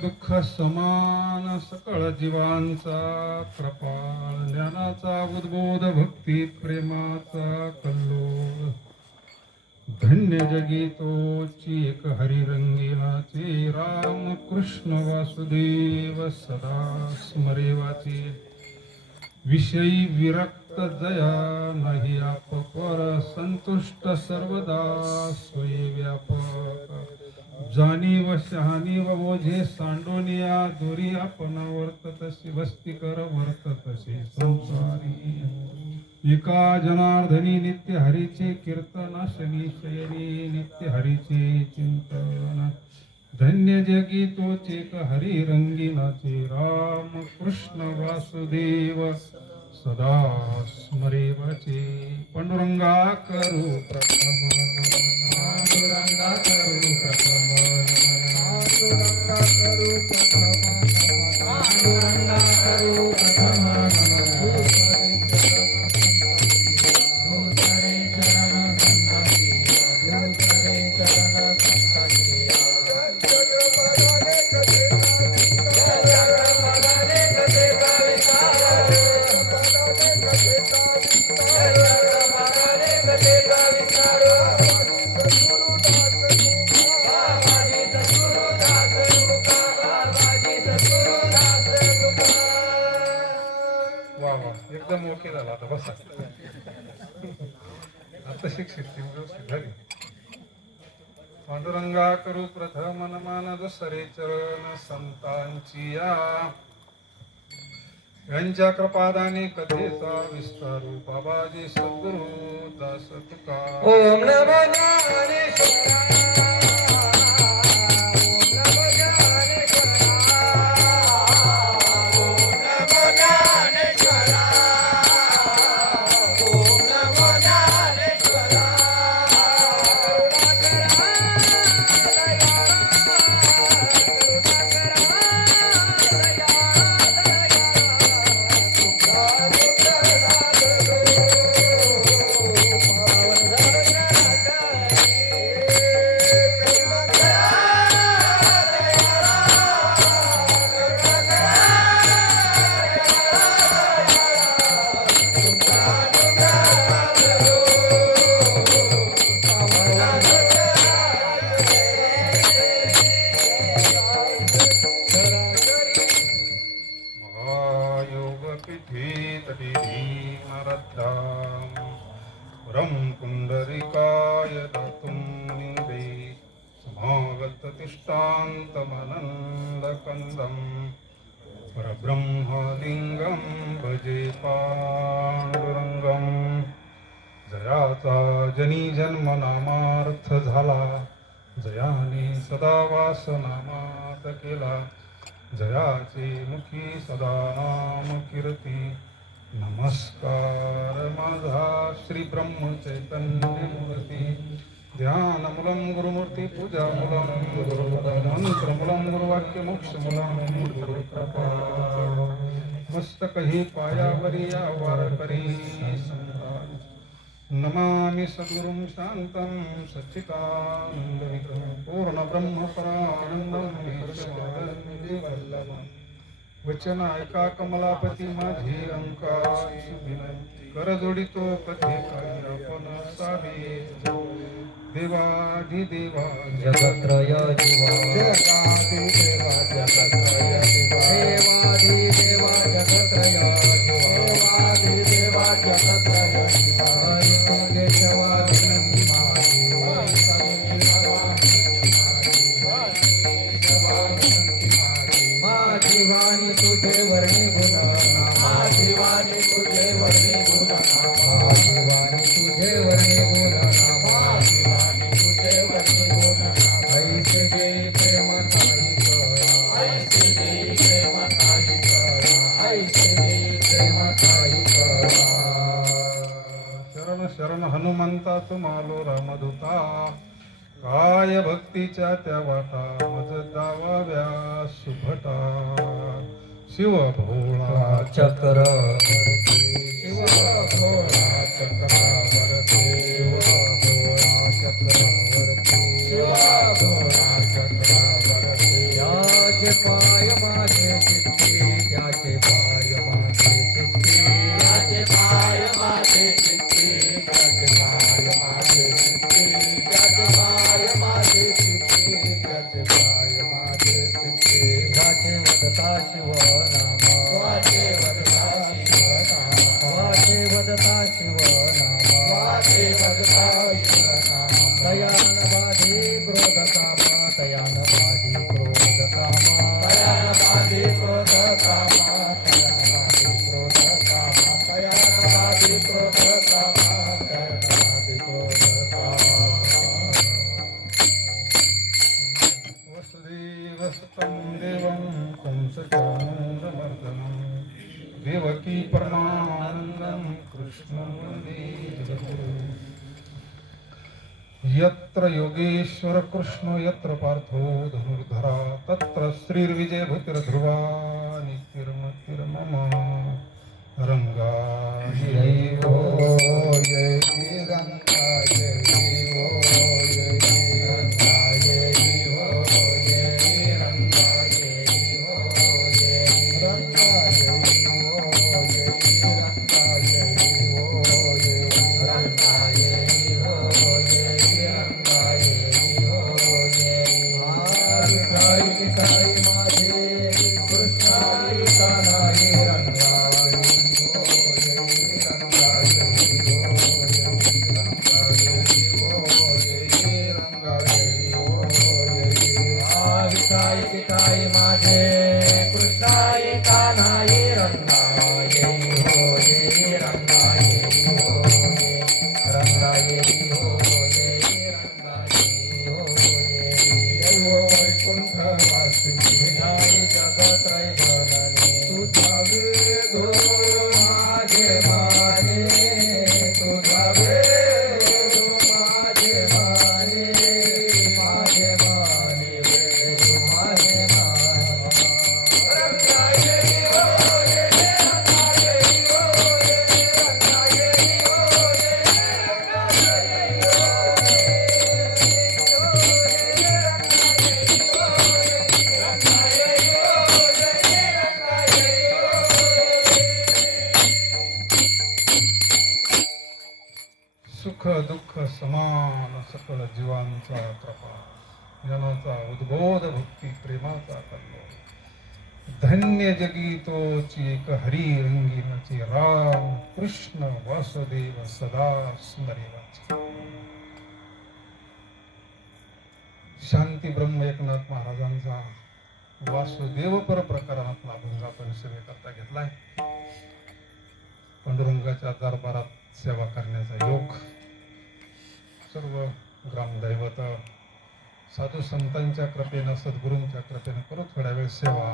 दुःख समान सकळ जीवांचा कृपाळ ज्ञानाचा उद्बोध भक्ती प्रेमाचा कल्लोळ धन्य जगी तोची एक हरी रंगीलाचे राम कृष्ण वासुदेव सदा स्मरेवाचे विषयी विरक्त जया नाही आपकर संतुष्ट सर्वदा स्वये व्यापक जाणीव शहाणीव ओझे सांडोनिया दोरी आपण वर्ततशी वस्तीकर वर्ततशी संसारी एका जनार्दनी नित्य हरीचे कीर्तन शनी शयनी नित्य हरीचे चिंतन धन्य जगी तोचे हरी रंगीनाचे राम कृष्ण वासुदेव सदा स्मरेवाचे पांडुरंगा करू प्रथम पांडुरंगा करू प्रथम पांडुरंगा करू प्रथम पांडुरंगा करू प्रथम एकदम ओके झाला आता बसा आता शिक्षित व्यवस्थित झाली पांडुरंगा करू प्रथम नमन दुसरे चरण संतांची यांच्या कृपादाने कथेचा विस्तारू बाबाजी सद्गुरु दास तुका ओम नमो ज्ञानेश्वराय रम पुंडरीकाय दातुं निन्दे समागततिष्ठान्तमनन्दकन्दं परब्रह्मलिङ्गं भजे पांडुरंगं जयाचा जनी जन्म नामार्थ झाला जयाने सदा वास नामात केला जयाचे मुखी सदा नाम कीर्ती नमस्कार माझा श्री ब्रह्म चैतन्य मूर्ती ध्यानमूलं गुरुमूर्ती पूजामूलं गुरुपदं मंत्रमूलं गुरुवाक्य मोक्षमूलं गुरुकृपा मस्तकहि पायावरी या वारकरी नमामि सद्गुरुं शान्तं सच्चिदानन्दविग्रहं पूर्णब्रह्मपरानन्दं वचन ऐका कमलापती माझी अंकाची विनय कर जोडितो कथे काही आपण सावे देवाधिदेवा जगत्रय जीवा जगाधिदेवा जगत्रय दिवा देवाधिदेवा जगत्रय जीवा देवाधिदेवा जगत्रय दिवा हरी केशवा विनंती माझी माझी वाणी तुझे वर्णी गुण माझी वाणी तुझे वर्णी गुण माझी वाणी तुझे वर्णी गुण माझी वाणी तुझे वर्णी गुण ऐसे दे प्रेम नाही कळा ऐसे दे प्रेम नाही कळा ऐसे दे प्रेम नाही कळा शरण शरण हनुमंता तुम्हालो रामदूता काय भक्तीच्या त्या वाटा मज दावाव्या सुभटा शिव भोळा चक्रवर्ती शिव भोळा चक्रवर्ती शिव भोळा चक्रवर्ती शिव भोळा चक्रवर्ती या त्याचे पाय माझे चित्ती त्याचे पाय माझे चित्ती त्याचे पाय माझे चित्ती त्याचे पाय माझे चित्ती त्याचे पाय माझे चित्ती त्याचे पाय माझे चित्ती वाचे वदता शिवनामा वाचे वदता शिवनामा वाचे वदता शिवनामा वाचे वदता शिवनामा तयान बाधी क्रोध कामा तयान बाधी क्रोध कामा तयान बाधी क्रोध कामा तयान बाधी क्रोध कामा तयान बाधी क्रोध कामा तयान बाधी क्रोध कामा वसुदेवसुतं देवं कंसचानूरमर्दनं देवकी परमानन्दं कृष्णं वन्दे जगद्गुरुं यत्र योगेश्वर कृष्ण यत्र पार्थो धनुर्धरा तत्र श्रीर्विजयभूतिर्ध्रुवा नित्यर्मतिर्मम रंगा जय हो जय रंगा जय हो जय रंगा जय हो जय रंगा जय हो जय रंगा जय हो जय रंगा जय हो जय रंगा जय हो जय रंगा जय हो जय काय काय माझे कृष्णाई कानाई रंगा काय माझे कृष्णाई कान्हाई रंगा जय हो जय रंगा जय हो जय रंगा जय हो जय रंगा जय हो जय हो वैकुंठवासी विधाई जगत्रय जननी तुझा वेदो माझे माने तुझा वेदो माझे माने माझे माने वेदो माझे माने रंगा जय हो जय रंगा जय हो जय रंगा जय हो जय रंगा जय हो सुख दुःख समान सकळ जीवांचा कृपा जनाचा उद्बोध भक्ती प्रेमाचा कल्लोळ धन्य जगी तोची एक हरी रंगीनाची राम कृष्ण वासुदेव सदा स्मरेवाची शांती ब्रह्म एकनाथ महाराजांचा वासुदेव पर प्रकरणातला अभंग आपण सेवेकरता घेतलाय. पांडुरंगाच्या दरबारात सेवा करण्याचा योग सर्व ग्रामदैवत साधू संतांच्या कृपेनं सद्गुरूंच्या कृपेनं करू थोड्या वेळ सेवा.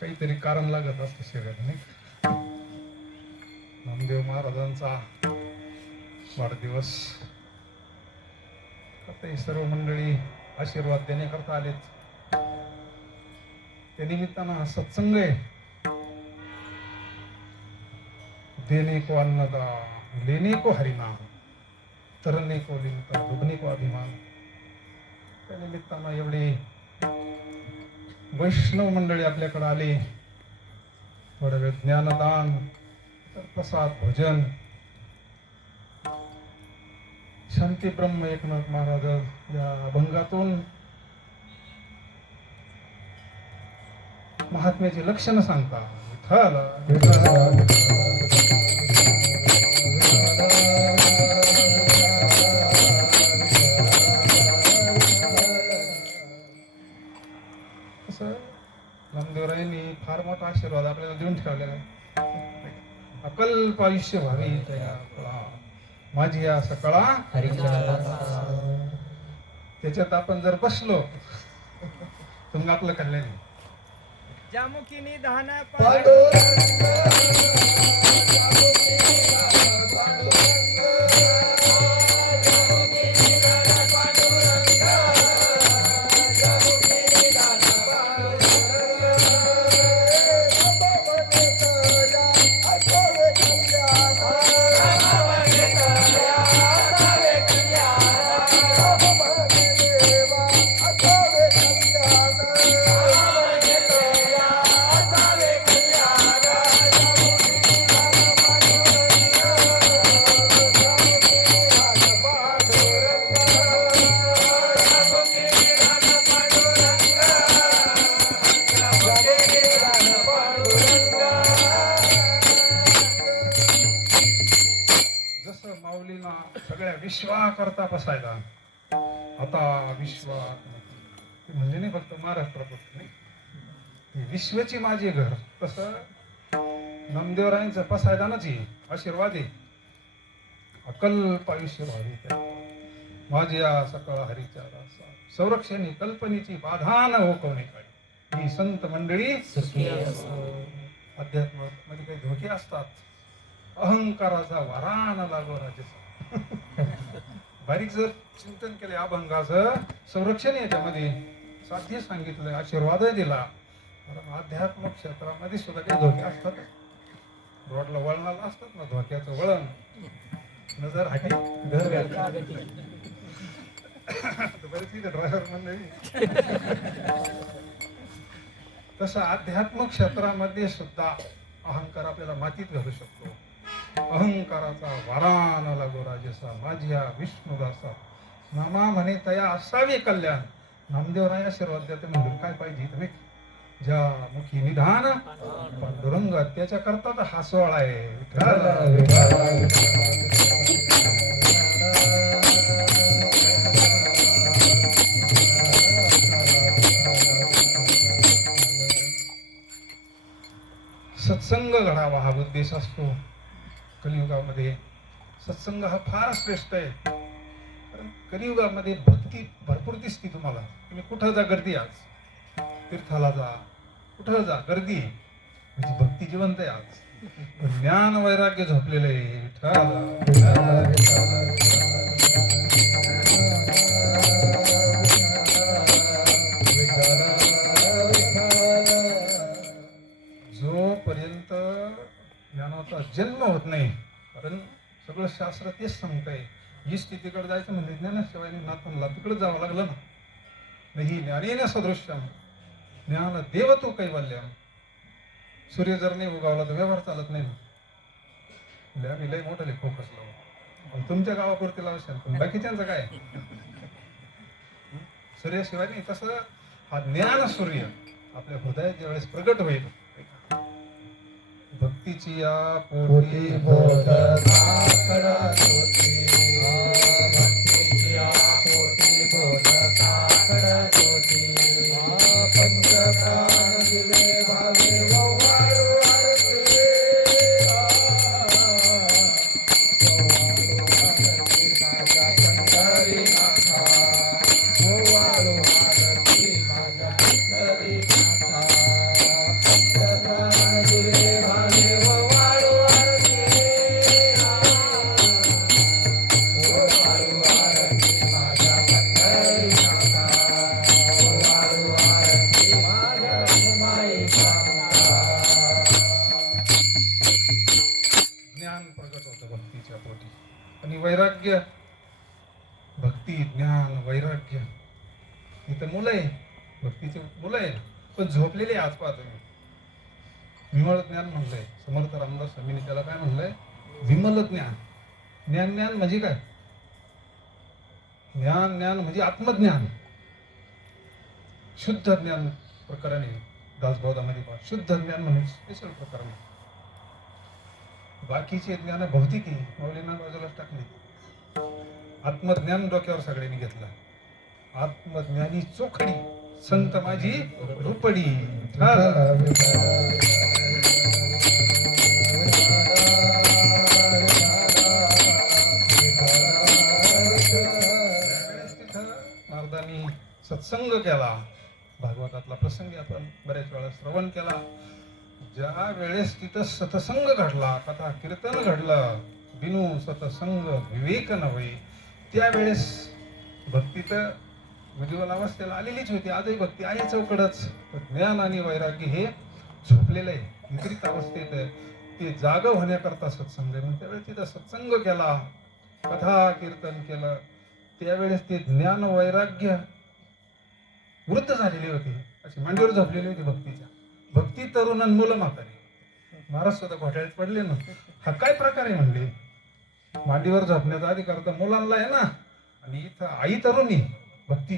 काहीतरी कारण लागत असतं सेवेला नाही. नामदेव महाराजांचा वाढदिवस आता ही सर्व मंडळी आशीर्वाद देण्याकरता आलेत. त्या निमित्तानं हा सत्संग आहे. देने को अन्नदान लेने को हरिनाम तरने को लिंता डुबने को अभिमान. त्या निमित्तानं एवढी वैष्णव मंडळी आपल्याकडे आली. थोड्या वेळ ज्ञानदान प्रसाद भोजन शांती ब्रह्म एकनाथ महाराज या अभंगातून महात्म्याची लक्षणं सांगतात. कसं नामदेवरायांनी फार मोठा आशीर्वाद आपल्याला देऊन ठेवलेला आहे. अकल्प आयुष्य व्हावी माझी या सकळा त्याच्यात आपण जर बसलो तर मग आपलं कल्याण. जामुखी निधान विश्वा करता बसायला आता विश्वात ते म्हणजे नाही फक्त महाराष्ट्रापुरतं नाही, ही विश्वची माझी घर. तसं नामदेवरायांचं पसायदानच ही आशीर्वाद आहे. अकल्प आयुष्य व्हावे त्या माझ्या सकळ हरीच्या दासा संरक्षणी कल्पनेची बाधा न हो कोणी काळी. ही संत मंडळी सुखी असो. अध्यात्मामध्ये काही धोके असतात. अहंकाराचा वारा न लागो राजसा. बारीक जर चिंतन केले अभंगाचं संरक्षण याच्यामध्ये साध्य सांगितलं, आशीर्वाद दिला. कारण अध्यात्म क्षेत्रामध्ये सुद्धा काही धोके असतात. रोडला वळणाला असतात ना धोक्याचं वळण. नजर हाटी घर बरेच ड्रायव्हर मंडळी. तसं अध्यात्म क्षेत्रामध्ये सुद्धा अहंकार आपल्याला मातीत घालू शकतो. अहंकाराचा वारा न लागो राजसा माझ्या विष्णुदासा नामा म्हणे तया असावे कल्याण. नामदेवराय आशीर्वाद देते म्हणजे काय पाहिजे तुम्ही ज्या मुखी निधान पांडुरंग त्याच्या करता तर हा सोहळा आहे. सत्संग घडावा हा उद्देश असतो. कलियुगामध्ये सत्संग हा फार श्रेष्ठ आहे. कारण कलियुगामध्ये भक्ती भरपूर दिसते तुम्हाला. तुम्ही कुठं जा गर्दी, आज तीर्थाला जा कुठं जा गर्दी, म्हणजे भक्ती जिवंत आहे आज. पण ज्ञान वैराग्य झोपलेलं आहे. जोपर्यंत ज्ञानाचा जन्म होत नाही, कारण सगळं शास्त्र तेच सांगतंय, ही स्थितीकडे जायचं म्हणजे ज्ञानाशिवाय नाथनला तिकडे जावं लागलं ना. नाही ज्ञानेन सदृश्यम ज्ञान देव तू कैवल्यम. सूर्य जर नाही उगावला तर व्यवहार चालत नाही ना. आम्ही लय मोठं फोकस लावू, तुमच्या गावापुरती लावशाल पण बाकीच्यांचं काय. सूर्याशिवाय नाही. तसं हा ज्ञान सूर्य आपल्या हृदयात ज्यावेळेस प्रगट होईल, भक्तीची या पोटी बोध काकडा ज्योती, भक्तीची या पोटी बोध काकडा ज्योती, पंचप्राण दिवे भावे ओवाळू आरती, ओवाळू आरती माझ्या पंढरीनाथा, ओवाळू आरती माझ्या पंढरीनाथा. पंचप्राण दिवे भावे ओवाळू आरती, ओवाळू आरती माझ्या पंढरीनाथा, ओवाळू आरती माझ्या माईचा. ज्ञान प्रगट होतं भक्तीच्या पोटी. आणि वैराग्य, भक्ती ज्ञान वैराग्य इथं मुलं आहे, भक्तीचे मुलं आहे पण झोपलेले आज पाहा तुम्ही. विमल ज्ञान म्हणलंय समर्थ रामदास स्वामींनी, त्याला काय म्हणलंय विमल ज्ञान. ज्ञान ज्ञान म्हणजे काय, ज्ञान ज्ञान म्हणजे आत्मज्ञान, शुद्ध ज्ञान प्रकरण आहे. दासबोधामध्ये पहा शुद्ध ज्ञान म्हणजे स्पेशल प्रकरण. बाकीचे ज्ञान भौतिकी मौलींना बाजूलाच टाकली. आत्मज्ञान डोक्यावर सगळ्यांनी घेतलं. आत्मज्ञानी चोखडी संत माझी रुपडी. नारदांनी सत्संग केला. भागवतातला प्रसंग आपण बऱ्याच वेळा श्रवण केला. ज्या वेळेस तिथं सत्संग घडला, कथा कीर्तन घडलं, बिनु सत्संग विवेक नव्हे, त्यावेळेस भक्ती तर विधिवल अवस्थेला आलेलीच होती. आजही भक्ती आहे चौकडच. ज्ञान आणि वैराग्य हे झोपलेलं आहे, विपरीत अवस्थेत आहे. ते जाग होण्याकरता सत्संग आहे. त्यावेळेस तिथं सत्संग केला, कथा कीर्तन केलं, त्यावेळेस ते ज्ञान वैराग्य वृद्ध झालेली होती, अशी मांडीवर झोपलेली होती भक्तीच्या. भक्ती तरुण आणि मुलं म्हातारी. महाराज सुद्धा घोटाळ्यात पडले ना. हा काय प्रकार आहे म्हणले. मांडीवर झोपण्याचा अधिकार तर मुलांना आहे ना, आणि इथं आई तरुणी भक्ती,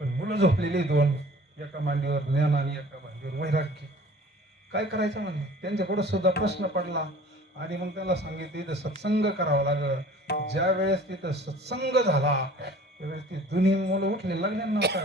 पण मुलं झोपलेली दोन, एका मांडीवर ज्ञान आणि एका मांडीवर वैराग्य. काय करायचं म्हणले. त्यांच्या पुढे सुद्धा प्रश्न पडला, आणि मग त्याला सांगितलं इथं सत्संग करावा लागल. ज्या वेळेस तिथं सत्संग झाला त्यावेळेस ती दोन्ही मुलं उठले लागले नव्हता.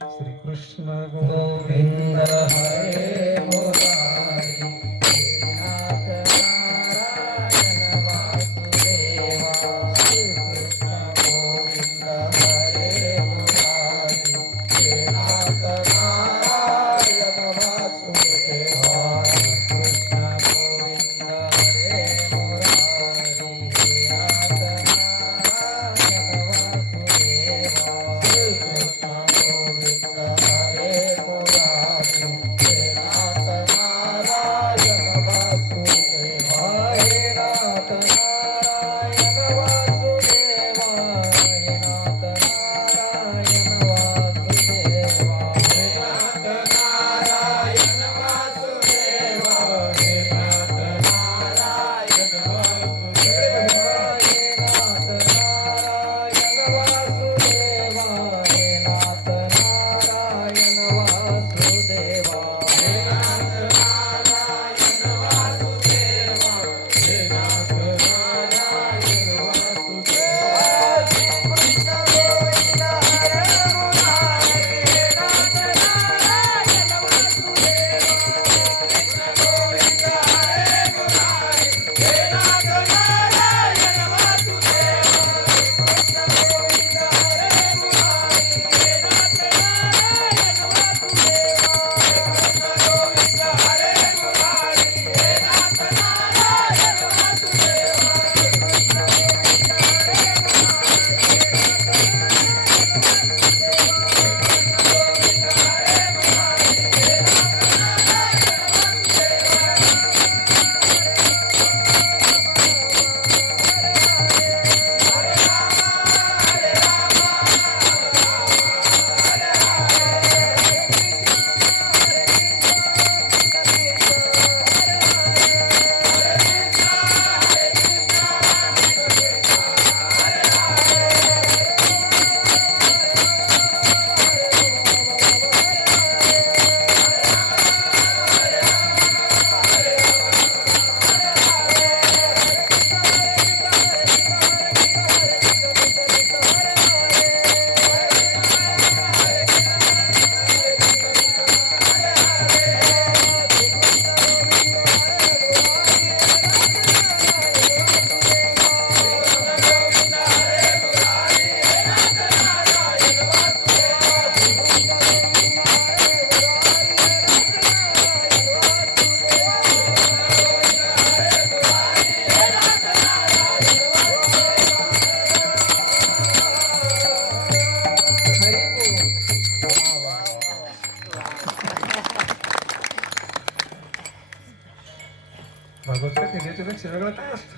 श्रीकृष्ण गोविंद हरे मुरारी हे नाथ नारायण वासुदेवा श्रीकृष्ण गोविंद हरे मुरारी हे नाथ नारायण वासुदेवा श्रीकृष्ण गोविंद हरे मुरारी हे नाथ नारायण वासुदेवा श्रीकृष्ण गोविंद हरे मुरारी हे नाथ नारायण वासुदेवा हे नाथ नारायण वासुदेवा हे नाथ नारायण वासुदेवा हे नाथ नारायण वासुदेवा हे नाथ नारायण वासुदेवा हे नाथ नारायण वासुदेवा हे नाथ नारायण वासुदेवा हे नाथ नारायण वासुदेवा हे नाथ नारायण वासुदेवा श्रीकृष्ण गोविंद हरे मुरारी हे नाथ नारायण वासुदेवा कृष्ण गोविंद हरे मुरारी हे नाथ नारायण वासुदेवा कृष्ण गोविंद हरे मुरारी हे नाथ नारायण वासुदेवा कृष्ण गोविंद हरे मुरारी हे नाथ नारायण वासुदेवा कृष्ण गोविंद भागवत कथेत याच्यापेक्षा वेगळं काय असतं.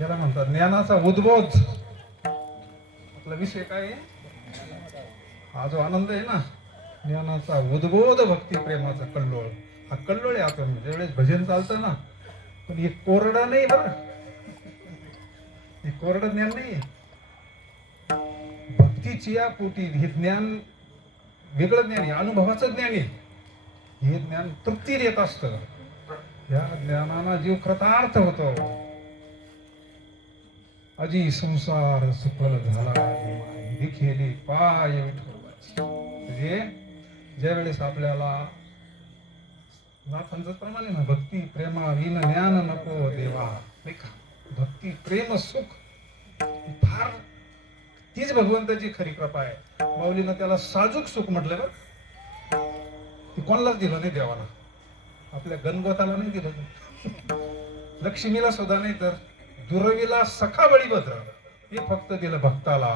याला म्हणतात ज्ञानाचा उद्बोध. आपला विषय काय आहे? हा जो आनंद आहे ना, ज्ञानाचा उद्बोध भक्ती प्रेमाचा कल्लोळ. हा कल्लोळ आहे. आपण ज्यावेळेस भजन चालतं ना, पण हे कोरडं नाही बरं, हे कोरडं ज्ञान नाही. भक्तीची या पोटी हे ज्ञान वेगळं ज्ञान आहे, अनुभवाचं ज्ञान आहे. हे ज्ञान तृप्ती देत असतं. या ज्ञानानं जीव कृतार्थ होतो. अजी संसार सुफल झाला दिखेली पाय विठोबाची. म्हणजे ज्या वेळेस आपल्याला नाथांचं प्रमाणे ना, भक्ती प्रेमा विन ज्ञान नको देवा. नाही का? भक्ती प्रेम सुख फार तीच भगवंताची खरी कृपा आहे. माऊलीनं त्याला साजूक सुख म्हटलं ना, ती कोणालाच दिलं नाही देवाला. आपल्या गणगोताला नाही दिलं, लक्ष्मीला सुद्धा नाही, तर दुर्वीला सखा बळीभद्र हे फक्त दिलं भक्ताला.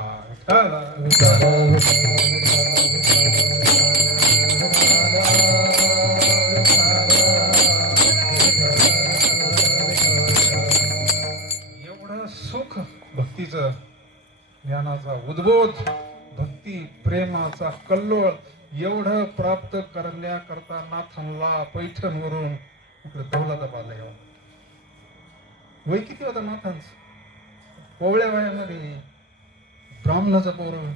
एवढं सुख भक्तीचं, ज्ञानाचा उद्बोध, भक्ती प्रेमाचा कल्लोळ एवढं प्राप्त करण्याकरता नाथांना पैठणवरून इकडे दौलताबादला यावं. वय किती होतं नाथांचं? कोवळ्या वयामध्ये ब्राह्मणाचं पोरं.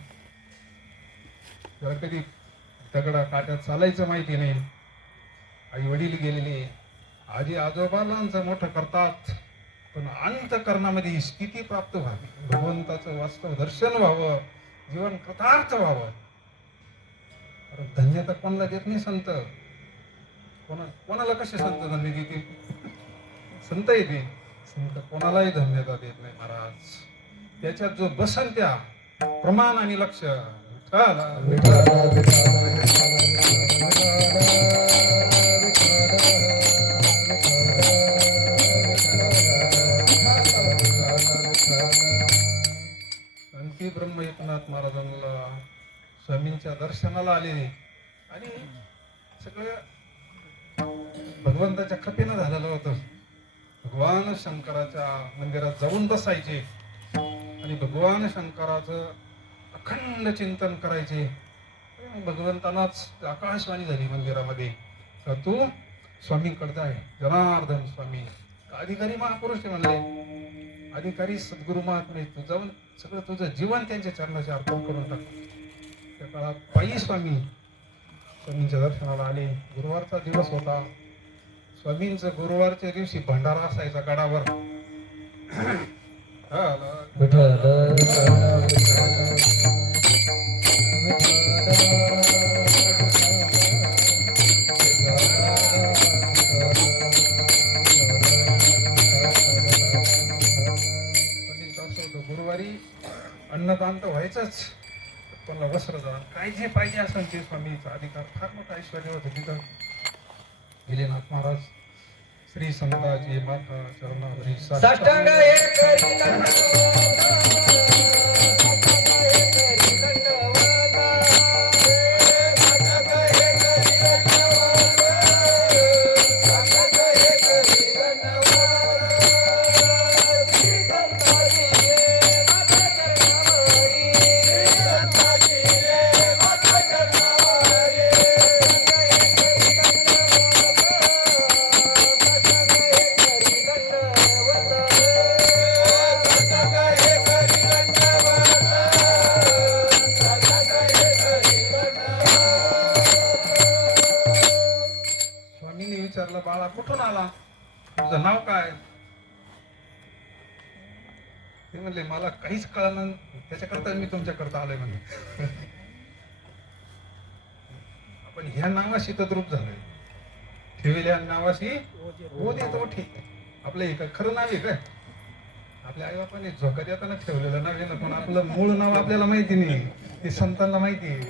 त्याला कधी दगडा काट्यात चालायचं माहिती नाही. आई वडील गेलेले, आजी आजोबालांचं मोठं करतात, पण अंतःकरणामध्ये ही स्थिती प्राप्त व्हावी, भगवंताचं वास्तव दर्शन व्हावं, जीवन कृतार्थ व्हावं. अरे धन्यता कोणाला देत नाही संत. कोणाला कसे संत धन्य देते? संत येते, संत कोणालाही धन्यता देत नाही महाराज. त्याच्यात जो बसन त्या प्रमाण आणि लक्ष अंती ब्रह्म एकनाथ महाराजांना स्वामींच्या दर्शनाला आले आणि सगळं भगवंताच्या कृपेनं झालेलं होतं. भगवान शंकराच्या मंदिरात जाऊन बसायचे आणि भगवान शंकराचं अखंड चिंतन करायचे. भगवंतानाच आकाशवाणी झाली मंदिरामध्ये का तू स्वामींकडे आहे, जनार्दन स्वामी. अधिकारी महापुरुष ते म्हणले, अधिकारी सद्गुरु महात्मे, तू जाऊन सगळं तुझं जीवन त्यांच्या चरणाशी अर्पण करून टाक. त्या काळात पायी स्वामी स्वामींच्या दर्शनाला आले. गुरुवारचा दिवस होता. स्वामींचं गुरुवारच्या दिवशी भंडारा असायचा गडावर. गुरुवारी अन्नदान तर व्हायचंच, पण वस्त्रदान काय जे पाहिजे असेल ते स्वामीचा अधिकार. फार मोठा ऐश्वर्य होतं तिथं. गिलेनाथ महाराज श्री समताजी माता चरणावरी साष्टांग हे करी दंडवत, विचारलं, बाळा कुठून आला, तुझं नाव काय? ते म्हणले, मला काहीच कळलं, त्याच्याकरता मी तुमच्याकरता आलोय म्हणले. आपण ह्या नावाशी तद्रूप झालोय, ठेवलेल्या नावाशी ओझे ओठी. आपलं एक खरं नाव आहे काय? आपल्या आई बापाने झोका देताना ठेवलेलं नाव आहे ना, पण आपलं मूळ नाव आपल्याला माहिती नाही, ते संतांना माहिती आहे.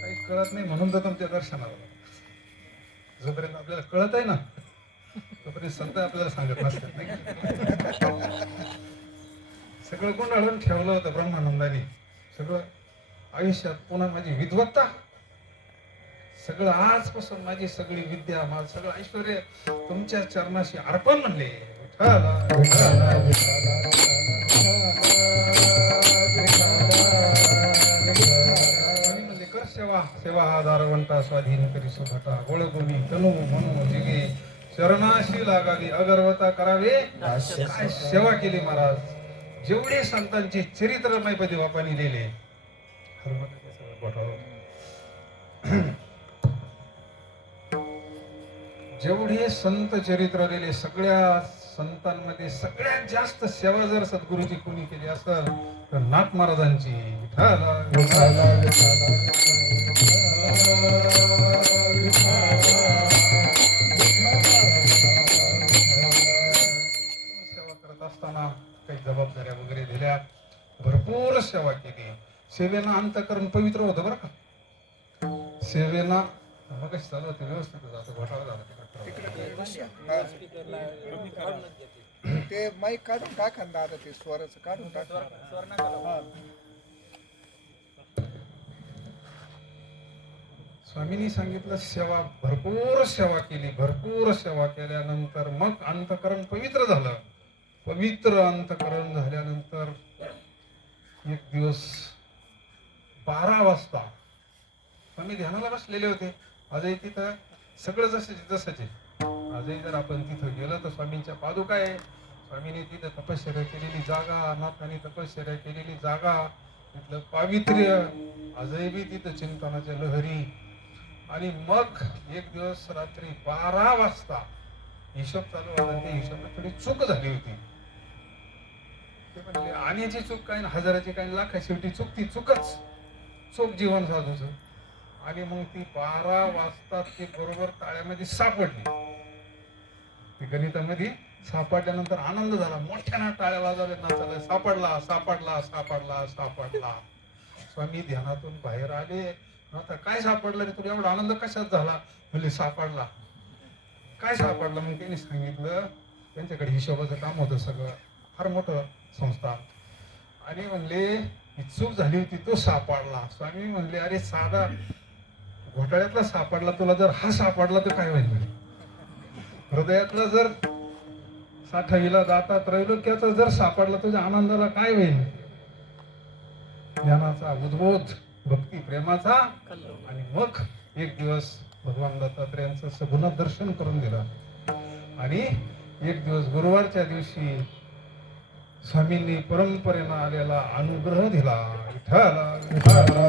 काही कळत नाही म्हणून तर तुमच्या दर्शनाला. जोपर्यंत आपल्याला कळत आहे ना, तोपर्यंत संत आपल्याला सांगत नसतात नाही. सगळं गुंडाळून ठेवलं होतं ब्रह्मानंदाने. सगळं आयुष्यात पुन्हा माझी विद्वत्ता, सगळं आजपासून माझी सगळी विद्या, माझं सगळं ऐश्वर्य तुमच्या चरणाशी अर्पण म्हणले. कर सेवा, सेवा हा दारवंटा स्वाधीन करी सुभटा, ओळखुनी तनु म्हणू जिगे चरणाशी लागावी, अगरवता करावे. काय सेवा केली महाराज. जेवढे संतांचे चरित्रमय पदी बापांनी लिहिले, जेवढे संत चरित्र लिहिले, सगळ्या संतांमध्ये सगळ्यात जास्त सेवा जर सद्गुरूची कोणी केली असेल तर नाथ महाराजांची. सेवा करत असताना काही जबाबदाऱ्या वगैरे दिल्या, भरपूर सेवा केली. सेवेनं अंतःकरण पवित्र होतं बरं का. सेवेला मग चालू होते, व्यवस्थित जातं. घोटाळा झाला ते माईक काढून टाका ना दादा, ते स्वराचं काढून टाका. स्वामींनी सांगितलं, सेवा, भरपूर सेवा केली. भरपूर सेवा केल्यानंतर मग अंतःकरण पवित्र झालं. पवित्र अंतःकरण झाल्यानंतर एक दिवस 12 वाजता स्वामी ध्यानाला बसलेले होते. आजही तिथं सगळं जसंच आहे. आजही जर आपण तिथं गेलं तर स्वामींच्या पादुका आहे, स्वामीने तिथं तपश्चर्या केलेली जागा, नाथाने तपश्चर्या केलेली जागा, तिथलं पावित्र्य आजही तिथं चिंतनाच्या लहरी. आणि मग एक दिवस रात्री 12 वाजता हिशोब चालू झाला. त्या हिशोबात थोडी चूक झाली होती. ते म्हणले आण्याची चूक काय, हजाराची काय, लाखा, शेवटी चूक ती चूकच, चूक जीवन साधूच. आणि मग ती 12 वाजता ती बरोबर ताळ्यामध्ये सापडली. ती गणितामध्ये सापडल्यानंतर आनंद झाला, मोठ्यानं टाळ्या वाजवल्या, नाचायला, सापडला सापडला सापडला सापडला. स्वामी ध्यानातून बाहेर आले. आता काय सापडलं रे तुला, एवढा आनंद कशात झाला? म्हणले सापडला. काय सापडलं? मग त्यांनी सांगितलं त्यांच्याकडे हिशोबाचं काम होतं सगळं, फार मोठं संस्थान. आणि म्हणले ही चूक झाली होती, तो सापडला. स्वामी म्हणले अरे साधा घोटाळ्यातला सापडला, तुला जर हा सापडला तर काय होईल? हृदयातला जर साठविला जाता त्रैलोक्याचा जर सापडला, तुझ्या आनंदाला काय होईल? ज्ञानाचा उद्बोध, भक्ती प्रेमाचा. आणि मग एक दिवस भगवान दत्तात्रेयांचं सगुण दर्शन करून दिलं. आणि एक दिवस गुरुवारच्या दिवशी स्वामींनी परंपरेनं आलेला अनुग्रह दिला. विठ्ठला विठ्ठला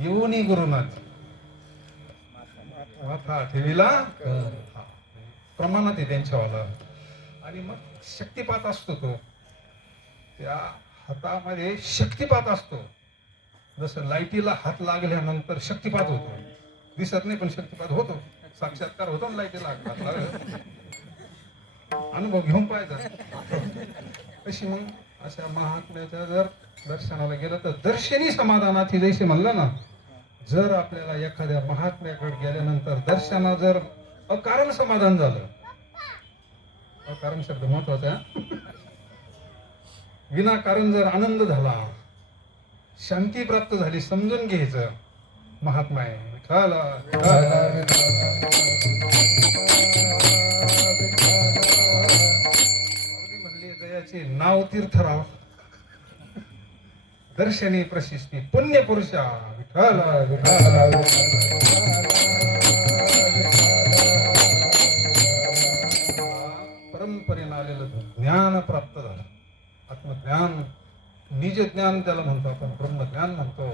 येऊनी गुरुनाथ माथा ठेवीला प्रमाणात आहे त्यांच्यावाला. आणि मग शक्तिपात असतो तो, त्या हातामध्ये शक्तिपात असतो. जसं लाईटीला हात लागल्यानंतर शक्तिपात होतो, दिसत नाही पण शक्तिपात होतो, साक्षात्कार होतो ना लाईटीला हात लागला. अनुभव घेऊन पाहिजे. कशी मग अशा महात्म्याच्या जर दर्शनाला गेलं तर दर्शनी समाधानात जैसे म्हणलं ना, जर आपल्याला एखाद्या महात्म्याकडे गेल्यानंतर दर्शना जर अकारण समाधान झालं, अकारण शब्द महत्वाचा, विनाकारण जर आनंद झाला, शांती प्राप्त झाली, समजून घ्यायचं महात्मा आहे. विठ्ठला म्हणले जयाचे नाव तीर्थराव, दर्शनी प्रशिस्ती पुण्य पुरुषा. विठ्ठला विठ्ठला परंपरेनं आलेलं ज्ञान प्राप्त झालं, आत्मज्ञान, निज ज्ञान त्याला म्हणतो आपण, ब्रह्मज्ञान म्हणतो.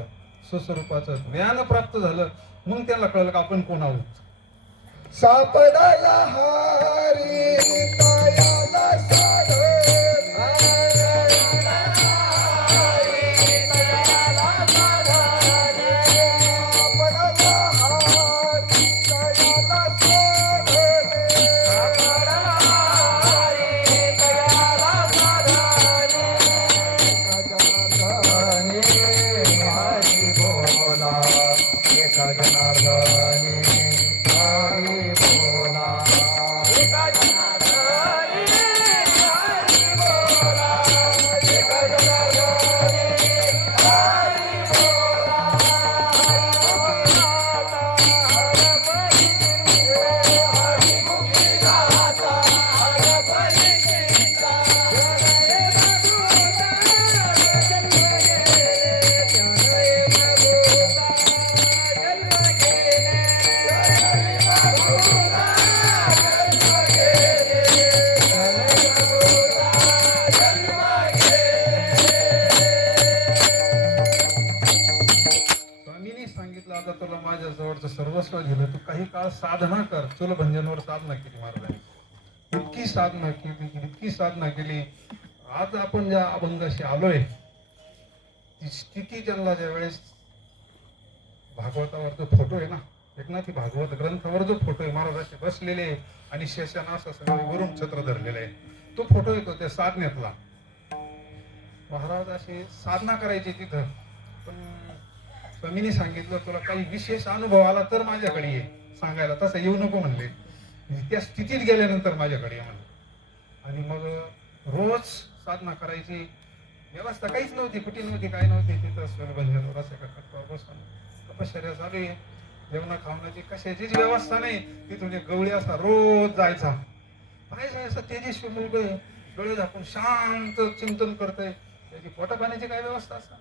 स्वस्वरूपाचं ज्ञान प्राप्त झालं, मग त्याला कळलं का आपण कोण आहोत. सापडायला हारी तयाला साधन, सर्वस्व दिलं, तू काही काळ साधना कर. चूलभंजनवर साधना केली महाराजांनी, इतकी साधना केली, इतकी साधना केली. आज आपण ज्या अभंगाशी आलोय, ती स्थिती त्यांना ज्या वेळेस भागवतावर जो फोटो आहे ना, एकनाथी भागवत ग्रंथावर जो फोटो आहे, महाराजांचे बसलेले आणि शेषानास सगळे वरून छत्र धरलेले आहे, तो फोटो येतो त्या साधनेतला. महाराज अशी साधना करायची तिथं. पण स्वामींनी सांगितलं तुला काही विशेष अनुभव आला तर माझ्याकडे ये सांगायला, तसं येऊ नको म्हणले. त्या स्थितीत गेल्यानंतर माझ्याकडे ये म्हणले. आणि मग रोज साधना करायची, व्यवस्था काहीच नव्हती, कुठे नव्हती, काय नव्हती. तिथं स्वरभंजनवर असं कट्टावर बसून तपश्चर्या चालू आहे, जेवणा खावण्याची कशाचीच व्यवस्था नाही. तिथून एक गवळी असा रोज जायचा, पाहायचं असं तेजस्वी मुलगा डोळे झाकून शांत चिंतन करतोय, त्याची पोटा पाण्याची काय व्यवस्था असतात.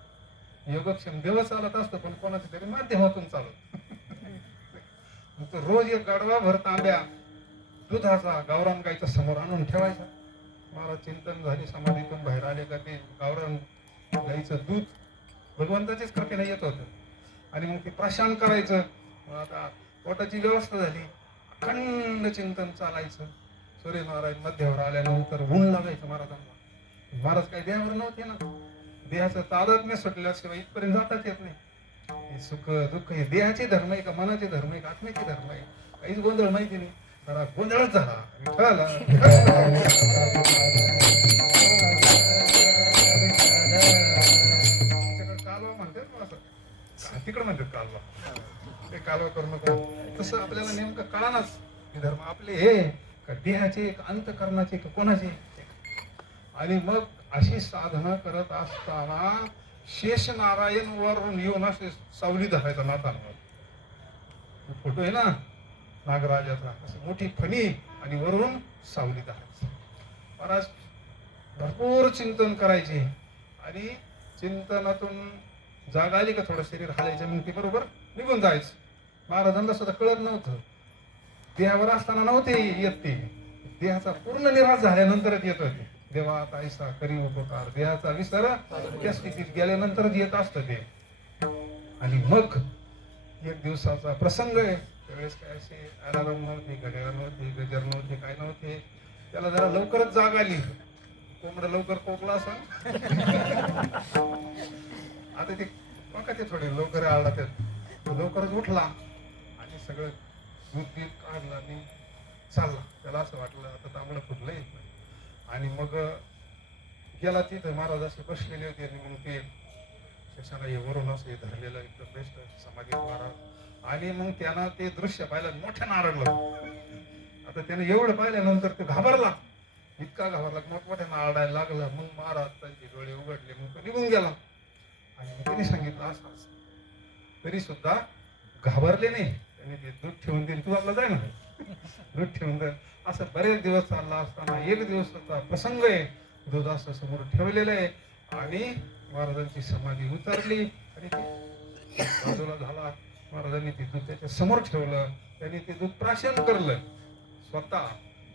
योगक्षेम देव चालत असतं पण कोणाच्या तरी माध्यमातून चालत. मग तो रोज एक गाडवा भर तांब्या दुधाचा गावरान गाईचा समोर आणून ठेवायचा. महाराज चिंतन झाली, समाधीतून बाहेर आले का ते गावरान गाईचं दूध भगवंताचीच कृपेने येत होतं. आणि मग ते प्राशन करायचं. मग आता पोटाची व्यवस्था झाली, अखंड चिंतन चालायचं. सूर्यनारायण मध्यावर आल्यानंतर ऊन लागायचं महाराजांना. महाराज काही देहावर नव्हते ना, देहाचं तादात्म्य सुटल्याशिवाय इथपर्यंत जाताच येत नाही. हे सुख दुःख हे देहाचे धर्म आहे का मनाचे धर्म आहे का आत्म्याचे धर्म आहे, काहीच गोंधळ माहिती नाही. जरा गोंधळच झाला. कालवा म्हणतात ना असं, तिकडं म्हणतात कालवा, ते कालवा करू नका. तसं आपल्याला नेमकं कळानाच हे धर्म आपले हे का देहाचे का अंतकरणाचे का कोणाचे. आणि मग अशी साधना करत असताना शेष नारायण वरून येऊन असे सावली धरायचा नातांवर. फोटो आहे ना नागराजाचा, असं मोठी फणी आणि वरून सावली धरायची. महाराज भरपूर चिंतन करायचे आणि चिंतनातून जाग आली का थोडं शरीर हालायचं, मग ते बरोबर निघून जायचं. महाराजांना सुद्धा कळत नव्हतं, देहावर असताना नव्हते येत ते, देहाचा पूर्ण निराश झाल्यानंतरच येत होते. देवा आता ऐसा करी उपकार, देहाचा विसर त्या स्थितीत गेल्यानंतरच येत असतं ते. आणि मग एक दिवसाचा प्रसंग आहे. त्यावेळेस काय असे अलाराम नव्हते, घड्याळ नव्हते, गजर नव्हते, काय नव्हते. त्याला जरा लवकरच जाग आली. कोंबडं लवकर कोकला असं आता ते बघा ते थोडे लवकर आला, त्यात लवकरच उठला आणि सगळं दूध बीत काढलं आणि चालला. त्याला असं वाटलं आता तांबडं फुटलंय. आणि मग गेला तिथं महाराज असे बसलेले होते आणि मग ते शेषाला हे वरून असं हे धरलेलं एकदम बेस्ट समाधी महाराज. आणि मग त्यांना ते दृश्य पाहिलं, मोठ्या नारळलं. आता त्याने एवढं पाहिल्यानंतर ते घाबरला, इतका घाबरला, मोठमोठ्या नारळायला लागला. मग महाराज त्यांचे डोळे उघडले, मग तो निघून गेला. आणि त्याने सांगितलं असं असं, तरी सुद्धा घाबरले नाही. त्याने ते दूध ठेवून दिले, तू आपला जाय ना दूध ठेवून दे. असं बरेच दिवस चालला असताना एक दिवसाचा प्रसंग आहे. दूध असं समोर ठेवलेलं आहे आणि महाराजांची समाधी उतरली आणि ते बाजूला झाला. महाराजांनी ते दूध त्याच्या समोर ठेवलं, त्यांनी ते दूध प्राशन करलं स्वतः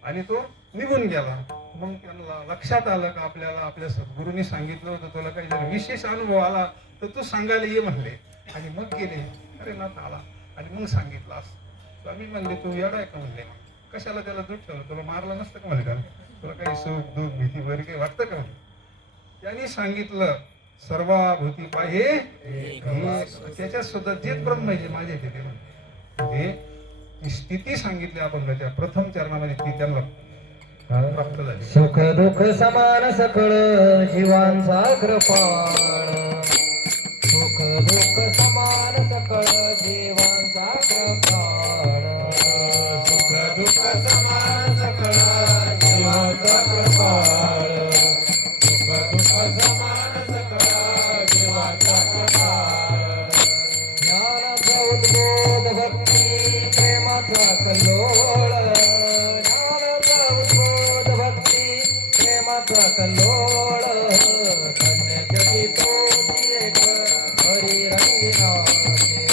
आणि तो निघून गेला. मग त्यांना लक्षात आलं का आपल्याला आपल्या सद्गुरूंनी सांगितलं होतं तुला काही जर विशेष अनुभव आला तर तू सांगायला ये म्हणले. आणि मग गेले. अरे नाथ आला आणि मग सांगितलं असं. स्वामी म्हणले तू येडा आहे का म्हणले, कशाला त्याला दूध ठेवलं, तुला मारलं नसतं का म्हणले, का तुला काही सुख दुःख भीती वगैरे काही वाटतं का म्हणले. त्यांनी सांगितलं सर्वाभूती पाहे त्याच्यात सुद्धा जे ब्रह्म आहे माझे ते म्हणते ती स्थिती सांगितली आपण त्याच्या प्रथम चरणामध्ये ती त्यांना प्राप्त झाली. सुख दुःख समान सकळ जीवांचा कृपाळ, सुख दुःख समान सकळ जीवांचा कृपाळ, सुख दुःख समान सकळ जीवांचा कृपाळ, सुख दुःख समान सकळ जीवांचा कृपाळ. ज्ञानाचा उद्बोध भक्ती प्रेमाचा कल्लोळ, ज्ञानाचा उद्बोध भक्ती प्रेमाचा कल्लोळ, धन्य जगी तोची एक हरी रंगी नाचे,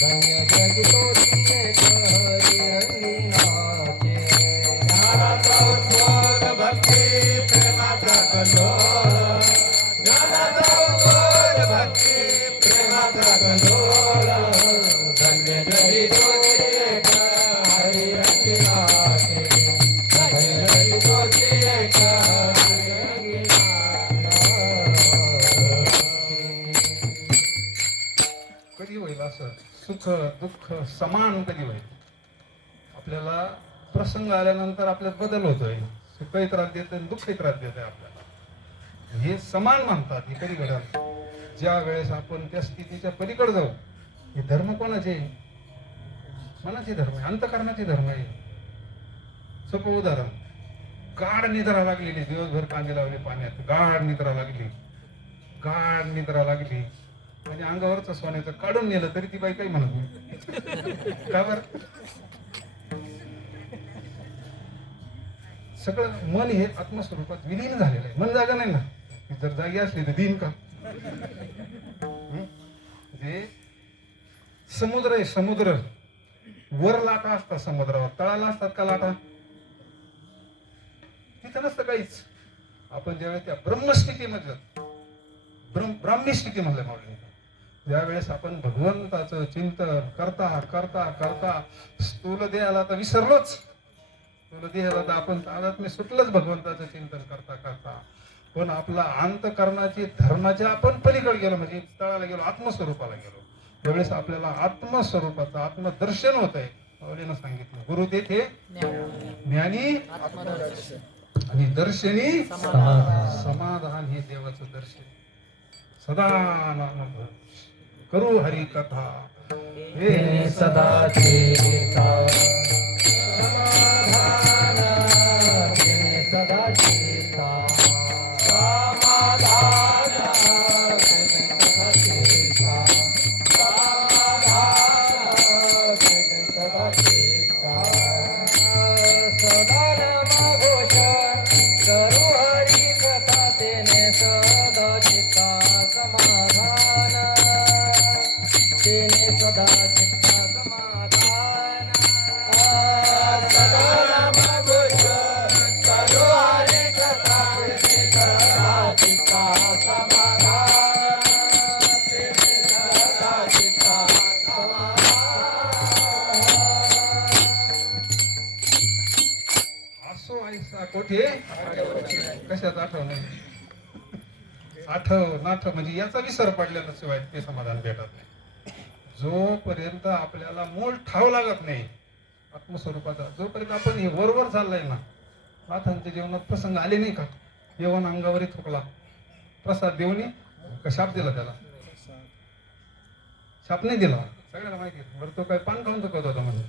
धन्य जगी तोची एक हरी रंगी नाचे. ज्ञानाचा उद्बोध भक्ती प्रेमाचा कल्लोळ, ज्ञानाचा उद्बोध भक्ती प्रेमाचा कल्लोळ, धन्य जगी तोची एक हरी रंगी नाचे, धन्य जगी तोची एक हरी रंगी नाचे. कधी होईल असं सुख दुःख समान कधी होईल. आपल्याला प्रसंग आल्यानंतर आपल्यात बदल होतोय, सुखही त्रास देत दुःखही त्रास देत आहे आपल्याला. हे समान म्हणतात. हे कधी घडत ज्या वेळेस आपण त्या स्थितीच्या पलीकडे जाऊ. हे धर्म कोणाचे, मनाचे धर्म आहे, अंतकरणाचे धर्म आहे. सोपं उदाहरण, गाढ निद्रा लागलेली, दिवसभर कांदे लावले पाण्यात, गाढ निद्रा लागली, गाढ निद्रा लागली आणि अंगावरचं सोन्याचं काढून नेलं तरी ती बाई काही म्हणत नाही. का बरं? सगळं मन हे आत्मस्वरूपात विलीन झालेलं आहे. मन जागा नाही ना, जर जागी असली तर देईन का. म्हणजे समुद्र आहे समुद्र, वर लाटा असतात समुद्रावर, तळाला असतात का लाटा? तिथं नसतं काहीच. आपण ज्यावेळेस त्या ब्रह्मस्थितीमध्ये ब्राह्मी स्थितीमध्ये मावली, ज्यावेळेस आपण भगवंताचं चिंतन करता करता करता स्थूल देहाला तर विसरलोच, स्थूल देहाला तर आपण तादात्म्य सुटलंच भगवंताचं चिंतन करता करता, पण आपला अंतकरणाची धर्माच्या आपण पलीकडे गेलो, म्हणजे तळाला गेलो, आत्मस्वरूपाला गेलो. त्यावेळेस आपल्याला आत्मस्वरूपाचं आत्मदर्शन होत आहे. माऊलीनं सांगितलं गुरु तेथे ज्ञानी आणि दर्शनी समाधान, हे देवाचं दर्शन. सदा नाम करू हरी कथा हे सदा चेता समाधान, हे सदा चेता समाधान, हे सदा चेता समाधान, हे सदा चेता. सदा नाम घोष करू हरी कथा, तेने सदा चित्ता समाधान, तेने सदा चित्ता समाधान. सदा नाम घोष करू हरी कथा, तेने सदा चित्ता समाधान, तेने सदा चित्ता समाधान. असो ऐसा कोठे कशात आठव नाही, आठव नाठव म्हणजे याचा विसर पडल्याशिवाय ते समाधान भेटत नाही. जोपर्यंत आपल्याला मूळ ठाव लागत नाही आत्मस्वरूपाचा, जोपर्यंत आपण हे वरवर चाललाय ना, नाथांच्या जीवनात प्रसंग आले नाही का, देवान अंगावरी थुकला, प्रसाद देऊनी का शाप दिला त्याला? शाप नाही दिला, सगळ्यांना माहिती. बरं तो काय पान खाऊन थुकत होता म्हणजे?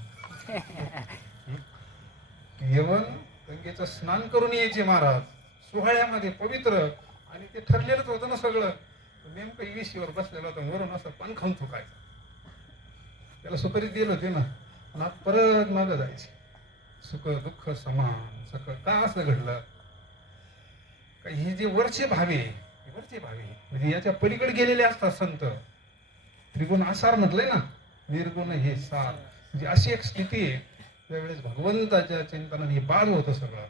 येवन गंगेचं स्नान करून यायचे महाराज सोहळ्यामध्ये पवित्र, आणि ते ठरलेलंच होतं ना सगळं. नेमकं इवेशीवर बसलेलं होतं, वरून असं पान खाऊन थुकायचं. त्याला सुपारी दिलं होते ना, आणि आज परत मागं जायचे. सुख दुःख समान सगळं का असं घडलं? का हे जे वरचे भावे, वरचे भावे म्हणजे याच्या पलीकडे गेलेले असतात संत. त्रिगुण आसार म्हटलंय ना, निर्गुण हे सार, म्हणजे अशी एक स्थिती आहे. त्यावेळेस भगवंताच्या चिंतनाने हे बाद होतं सगळं.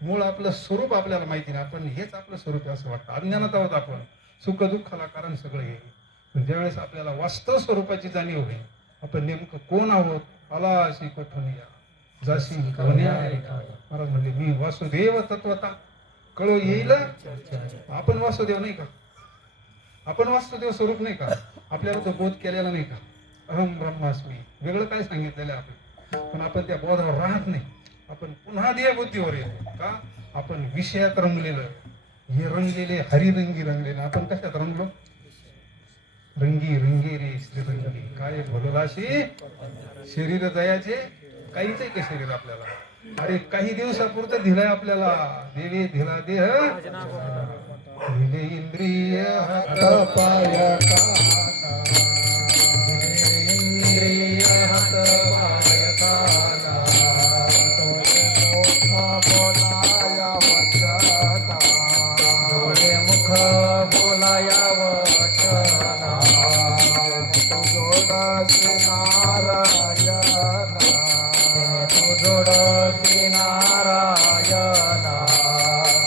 मूळ आपलं स्वरूप आपल्याला माहिती नाही, आपण हेच आपलं स्वरूप आहे असं वाटतं. अज्ञानात आहोत आपण, सुख दुःखाला कारण सगळं हे. पण ज्यावेळेस आपल्याला वास्तव स्वरूपाची जाणीव होईल, आपण नेमकं कोण आहोत, आला अशी कोठून या जाशी कवन्या. महाराज म्हणले मी वासुदेव तत्वता कळो येईल. आपण वासुदेव नाही का? आपण वासुदेव स्वरूप नाही का? आपल्याला तो बोध केलेला नाही का? अहम ब्रह्मास्मी वेगळं काय सांगितलेलं आहे आपण, पण आपण त्या बोधावर राहत नाही. आपण पुन्हा देह बुद्धीवर येतो का? आपण विषयात रंगलेलं, हे रंगलेले हरिरंगी रंगलेलं. आपण कशात रंगलो? रंगी रंगी रे श्रीरंगी काय भोलाशी शरीर दयाचे. काहीच आहे का शरीर आपल्याला? अरे काही दिवसापुरतं दिलंय आपल्याला. देवे दिला देह दिले इंद्रिय हात पाय काना, दिले इंद्रिय हात पाय काना, बोलाया वचना, डोळे मुख बोलाया वचना, जोडासी नारायण, तू जोडसी नारायण,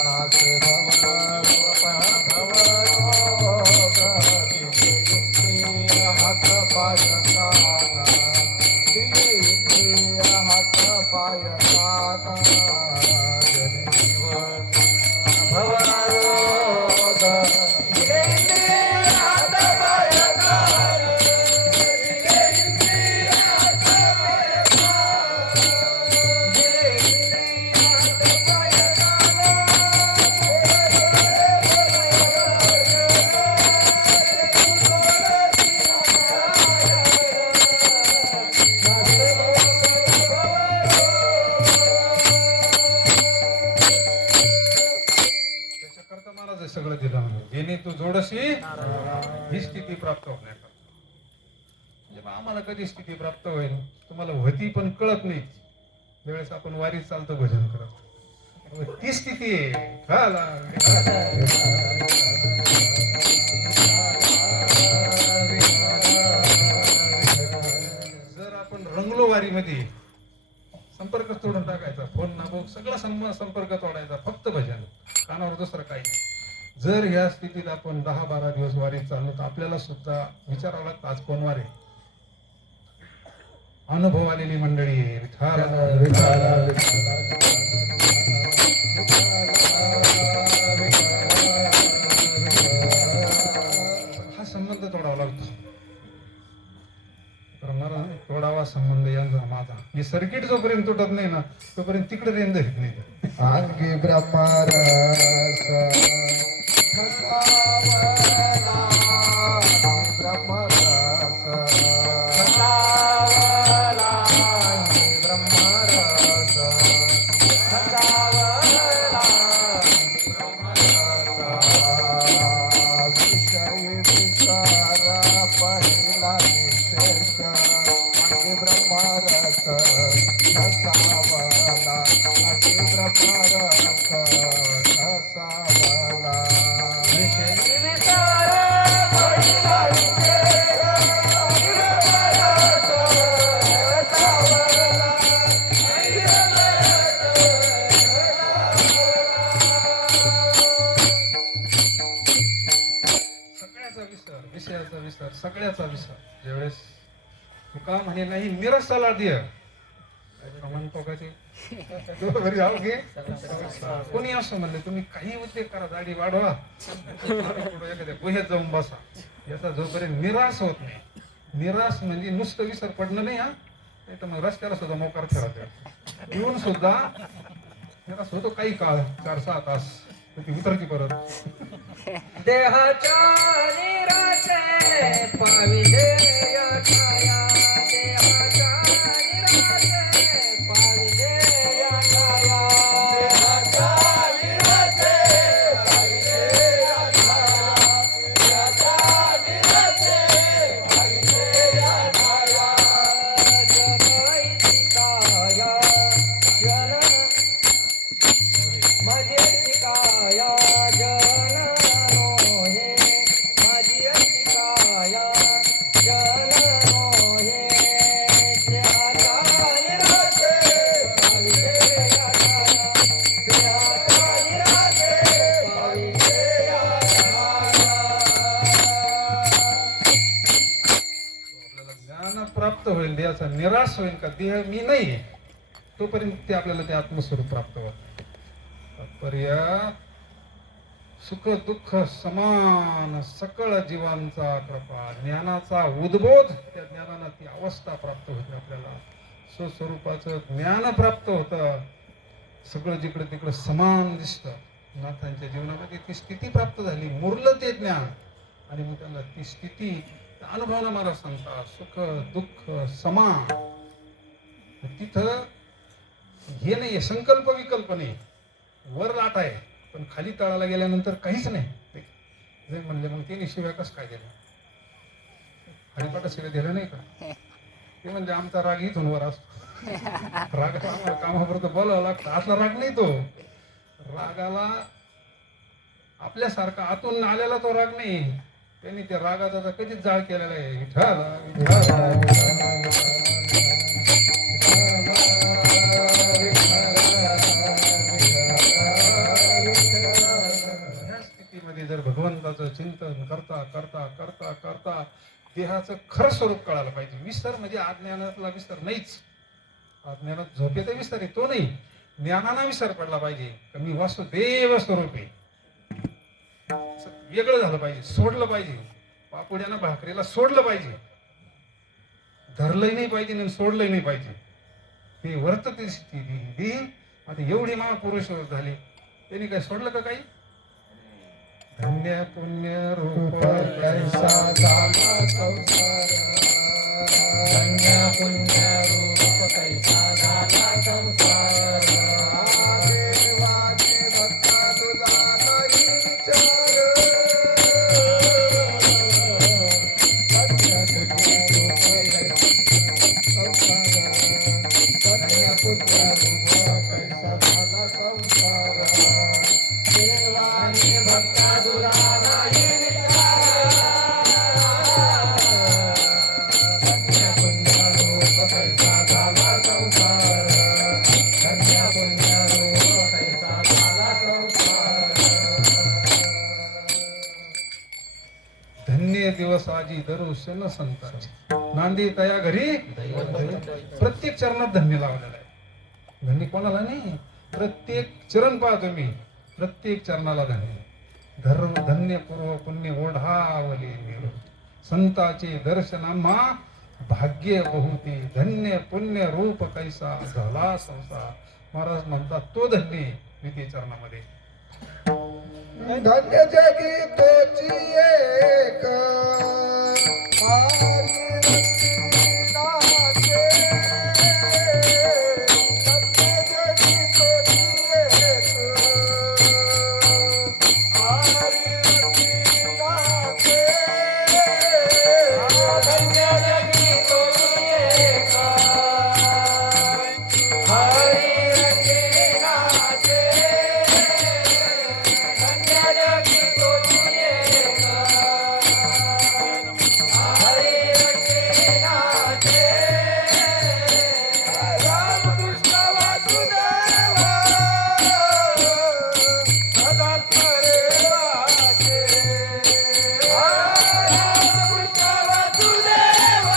नासे हात पाय काना, दिले इंद्रिय हात पाय काना, भवरोग दिले इंद्रिय हात पाय कान, दिले इंद्रिय हात पाय कान, दिले इंद्रिय हात पाय त्याच्याकरता महाराज हे सगळं दिलं म्हणजे जेणे तू जोडशी ही स्थिती प्राप्त होण्याकरता. म्हणजे आम्हाला कधी स्थिती प्राप्त होईल तुम्हाला होती पण कळत नाही. ज्यावेळेस आपण वारीत चालतो भजन करत, ती स्थिती आहे. चाललो वारीमध्ये संपर्क तोडून टाकायचा, फोन ना बघ सगळा संपर्क तोडायचा, फक्त भजन, कानावर दुसरं काही नाही. जर ह्या स्थितीत आपण 10-12 दिवस वारीत चाललो तर आपल्याला सुद्धा विचारावं लागतं आज कोण वारी. अनुभव आलेली मंडळी हा संबंध तोडावा लागतो. तर मला तोडावा संबंध यांचा माझा. हे सर्किट जोपर्यंत तुटत नाही ना तोपर्यंत तिकडे रेंज येत नाही. अंगी ब्रह्मरस बसावला, ब्रह्मरस बसावला, ब्रह्मरस बसावला, ब्रह्मरस विषय विसारा पहिला विशेष अंगी ब्रह्मरस बसावला, अंगी ब्रह्मरस बसावला, विषय विसारा पहिला विशेष अंगी ब्रह्मरस बसावला, अंगी सगळ्याचा विसर, विषयाचा विसर, सगळ्याचा विसर. ज्यावेळेस तुका म्हणे नाही निरसाला दिय म्हणतो का ते घरी आहो घे. कोणी असं म्हणले तुम्ही काही उद्योग करा, दाढी वाढवा, एखाद्या गुहेत जाऊन बसा, याचा जोपर्यंत निराश होत नाही. निराश म्हणजे नुसतं विसर पडणं नाही, हा नाही तर मग रस्त्याला सुद्धा मोकार फिरत येऊन सुद्धा निराश होतो काही काळ, 4-6 तास, ती उतरती परत. देहाच्या निराशे पाविले छाया, देहाच्या निराशे पाविले छाया, देहाच्या निराशे पाविले छाया, देहाच्या निराशे पाविले छाया, जगाईची काया जन माझी काया जन मोहे, माझी काया जन मोहे, देहाच्या निराशे पाविले छाया, देहाच्या निराशे पाविले आपल्याला ज्ञान प्राप्त होईल, देहाचा निराश होईल का देह मी नाही तोपर्यंत ते आपल्याला ते आत्मस्वरूप प्राप्त होत. तात्पर्य सुख दुःख समान सकळ जीवांचा कृपा, ज्ञानाचा उद्बोध, त्या ज्ञानानं ती अवस्था प्राप्त होते. आपल्याला स्वस्वरूपाचं ज्ञान प्राप्त होतं. सगळं जिकडे तिकडं समान दिसतं. नाथांच्या जीवनामध्ये ती स्थिती प्राप्त झाली, मुरलं ते ज्ञान, आणि मग त्यांना ती स्थिती अनुभवानं मला सांगतात सुख दुःख समान. तिथं हे नाही संकल्प विकल्प नाही, वर लाट आहे पण खाली तळाला गेल्यानंतर काहीच नाही. जे म्हणले मग ते शिव्या कसं काय दिलं, हरिपाठ शिव्या दिलं नाही का? ते म्हणजे आमचा राग इथून वर असतो. राग आम्हाला कामापुरतं बोलावं लागतं. असला राग नाही तो. रागाला आपल्यासारखा आतून आलेला तो राग नाही. त्यांनी त्या रागाचा तर कधीच जाळ केलेला आहे. ह्या स्थितीमध्ये जर भगवंताचं चिंतन करता करता करता करता देहाचं खरं स्वरूप कळायला पाहिजे. विसर म्हणजे अज्ञानातला विसर नाहीच. अज्ञानात झोपेचा विसर आहे तो नाही, ज्ञानाना विसर पडला पाहिजे. मी वासुदेव स्वरूप आहे. वेगळं झालं पाहिजे, सोडलं पाहिजे. पापुड्यानं भाकरीला सोडलं पाहिजे, धरलंही नाही पाहिजे आणि सोडलंही नाही पाहिजे. ते वर्तते स्थिती. आता एवढी महापुरुष झाली, त्यांनी काय सोडलं का काही? धन्य पुण्य रूप कैसा झाला संसार, धन्य पुण्य रूप कैसा झाला संसार, देवाने भक्ता तुझा नाही विचार, धन्य पुण्य रूप संसार, धन्य पुण्य रूप कैसा झाला संसार, देवाने भक्ता तुझा नाही विचार, धन्य पुण्य रूप कैसा झाला माझी दरुशन संताची नांदी तया घरी प्रत्येक चरणात धन्य लावलेला आहे. धन्य कोणाला नाही, प्रत्येक चरण पाहतो मी, प्रत्येक चरणाला धन्य. धन्य पूर्व पुण्य ओढावले मेरो, संताचे दर्शनामा भाग्य बहुते, धन्य पुण्य रूप कैसा झाला संसार. महाराज म्हणतात तो धन्य द्वितीय चरणामध्ये. धन्य जगी तोची एक मारी नाचे. धन्य जगी तोची एक मारी नाचे. धन्य जगी तोची एक हरी रंगी नाचे. धन्य जगी तोची एक हरी रंगी नाचे. रामकृष्ण वासुदेव सदा करे वाचे. रामकृष्ण वासुदेव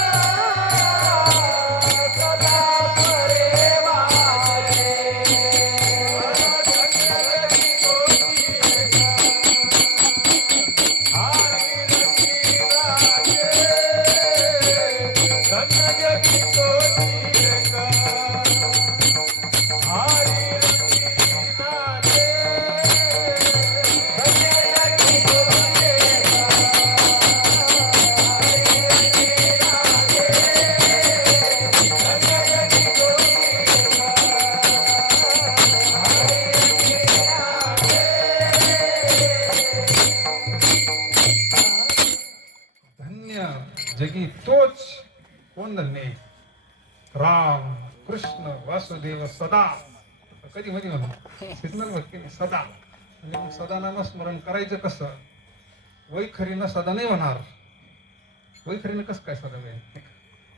सदा करे वाचे. धन्य जगी तोच कोण धन्य? राम कृष्ण वासुदेव सदा. कधी मध्ये म्हणून सिग्नल भक्ती नाही, सदा. म्हणजे मग सदा नामस्मरण करायचं कसं? वैखरीनं सदा नाही होणार. वैखरीनं कसं काय सदा होईल?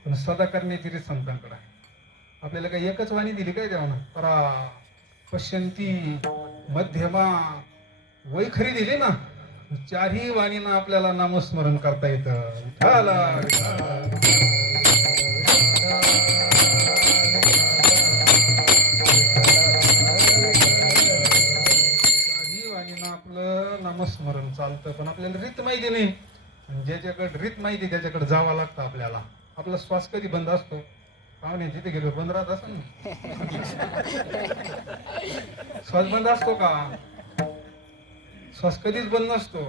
पण सदा करण्याची रीत संतांकडे आहे. आपल्याला काही एकच वाणी दिली काय देवानं? परा पश्यंती मध्यमा वैखरी दिली ना, चारही वाणीनं आपल्याला नामस्मरण करता येतं. विठ्ठला, चारही वाणीनं आपलं नामस्मरण चालतं. पण आपल्याला रीत माहिती नाही. आणि ज्याच्याकडे रीत माहिती त्याच्याकडे जावं लागतं आपल्याला. आपला श्वास कधी बंद असतो? पाहुणे जिथे गेलो बंद राहत असं ना. श्वास बंद असतो का? श्वास कधीच बंद नसतो.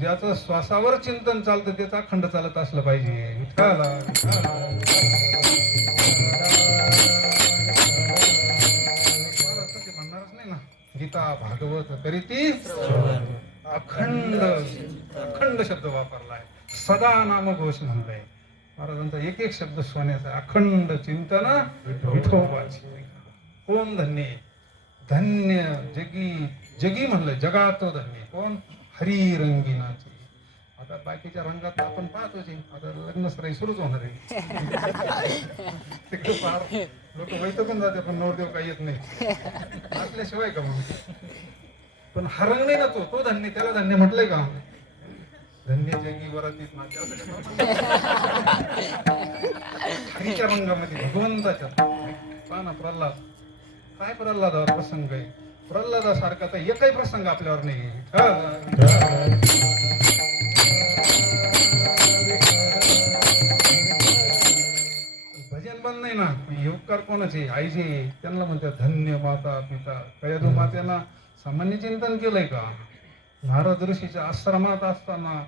ज्याचं श्वासावर चिंतन चालतं त्याचा अखंड चालत असलं पाहिजे. विठ्ठला, विठ्ठला. ते म्हणणारच नाही ना, गीता भागवत तरी ती अखंड अखंड शब्द वापरलाय. सदा नामघोष म्हणलाय महाराजांचा. एक एक शब्द सोन्याचा. अखंड चिंतन विठोबाची. कोण धन्य? धन्य जगी जगी म्हणलं, जगात धन्य कोण? हरी रंगीनाचे. आता बाकीच्या रंगात आपण पाहतोच आहे. आता लग्नसराई सुरूच होणार आहे. तिकडे फार लोक वैत पण जाते, पण नवरदेव काही येत नाही असल्याशिवाय का मग. पण हा रंग नाही ना तो, तो धन्य. त्याला धन्य म्हटलंय का? धन्य जगी वरातीत नाचे असं हरीच्या रंगामध्ये भगवंताच्या. पहा ना प्रल्हाद, काय प्रल्हादावर प्रसंग आहे. प्रल्हादासारखा तर एकही प्रसंग आपल्यावर नाही. भजन बंद नाही ना. योगकार कोणाचे? आईचे. त्यांना म्हणतात धन्य माता पिता. कयादू मातेना सामान्य चिंतन केलंय का? नारद ऋषीच्या आश्रमात असताना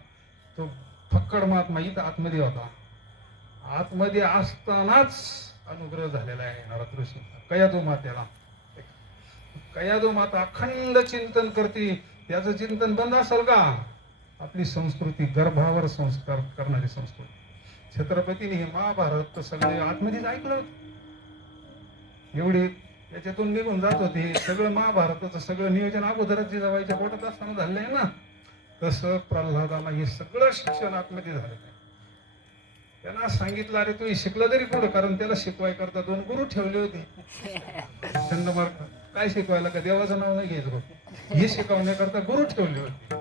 तो फक्कड महात्मा इथं आतमध्ये होता. आतमध्ये असतानाच अनुग्रह झालेला आहे नारद ऋषीचा कयादू मातेला. कयादू माता अखंड चिंतन करते. त्याचं चिंतन बंद असेल का? आपली संस्कृती, गर्भावर संस्कार करणारी संस्कृती. छत्रपतीने हे महाभारत सगळे आतमध्येच ऐकलं. एवढे त्याच्यातून निघून जात होते. सगळं महाभारताचं सगळं नियोजन अगोदरच जिजाबाईच्या पोटात असताना झालंय ना. तसं प्रल्हादाला हे सगळं शिक्षण आतमध्ये झालं. त्यांना सांगितलं अरे तू शिकला तरी पुढं, कारण त्याला शिकवाय करता 2 गुरु ठेवले होते. चंदमार्ग काय शिकवायला? का देवाचं नाव नाही घ्यायचं. हे शिकवण्याकरता गुरु ठेवले होते.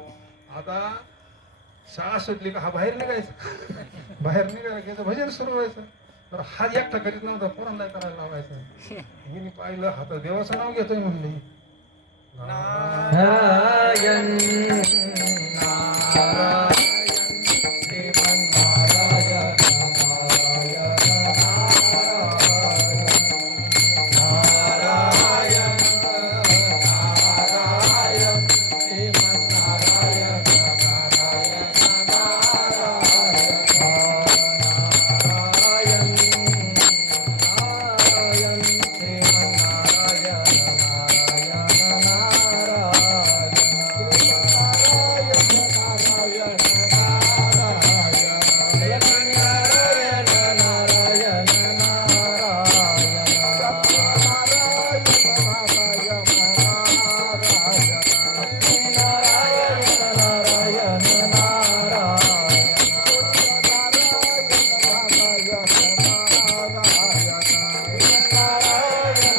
आता शाळा सुटली का हा बाहेर निघायचा. बाहेर निघायला गेलं भजन सुरू व्हायचं. तर हा एकटा करीत नव्हता, पोरांना करायला लावायचं. मी पाहिलं हा तर देवाचं नाव घेतोय म्हणले. नारायण नारायण श्रीमन्नारायण नारायण नारायण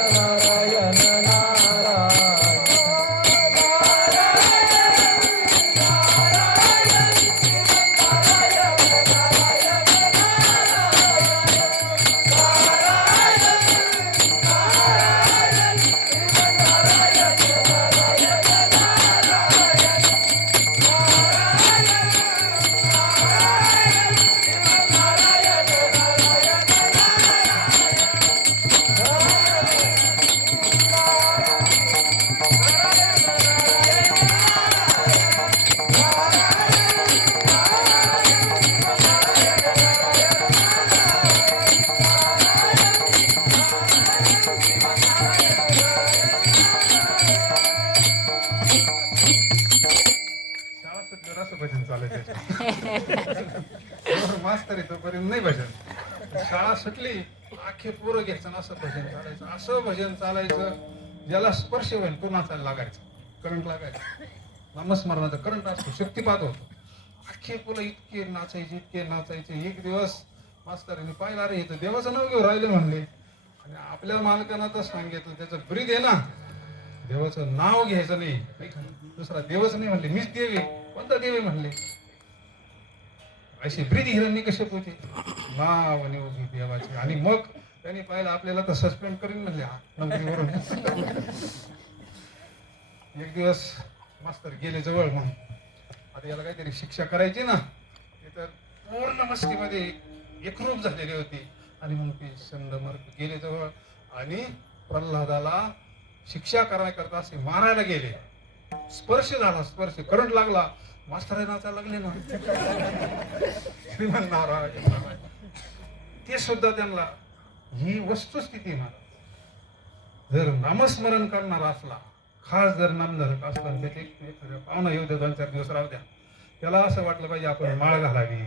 श्रीमन्नारायण शाळा सुटल्यावर असं भजन चालायचं. मास्तर आहे तोपर्यंत नाही भजन. शाळा सुटली आखे पोरं घ्यायचं ना असं भजन चालायचं. असं भजन चालायचं ज्याला स्पर्श होईल तो नाचायला लागायचं. करंट लागायचं. नामस्मरणाचा करंट असतो, शक्तिपात होतो. आखे पोरं इतके नाचायचे. एक दिवस मास्तरांनी पाहिलं, अरे इथं देवाचं नाव घेऊन राहिले म्हणले. आणि आपल्या मालकांना तर सांगितलं त्याचं ब्रीद आहे ना, देवाचं नाव घ्यायचं नाही, दुसरा देवच नाही म्हणले. मीच देव आहे. कोणता देव आहे म्हणले. अशी ब्रीद हिरण्य कशी पोते नाव आणि उभी देवाची. आणि मग त्यांनी पाहिलं आपल्याला तर सस्पेंड करीन म्हणले नोकरीवरून. एक दिवस मास्तर गेले जवळ. मग आता याला काहीतरी शिक्षा करायची ना, ते तर पूर्ण मस्तीमध्ये एकरूप झालेली होती. आणि मग ते संदमर्क गेले जवळ आणि प्रल्हादाला शिक्षा करण्याकरता असे मारायला गेले. स्पर्श झाला, स्पर्श करंट लागला. मास्तर नाचायला लागले ना. श्रीमन नारायण नारायण. ते सुद्धा त्यांना ही वस्तुस्थिती महाराज. जर नामस्मरण करणारा असला, खास जर नामधारक असला, त्याचे एखाद्या पाहुणा येऊ द्या, 2-4 दिवस राहू द्या, त्याला असं वाटलं पाहिजे आपण माळ घालावी.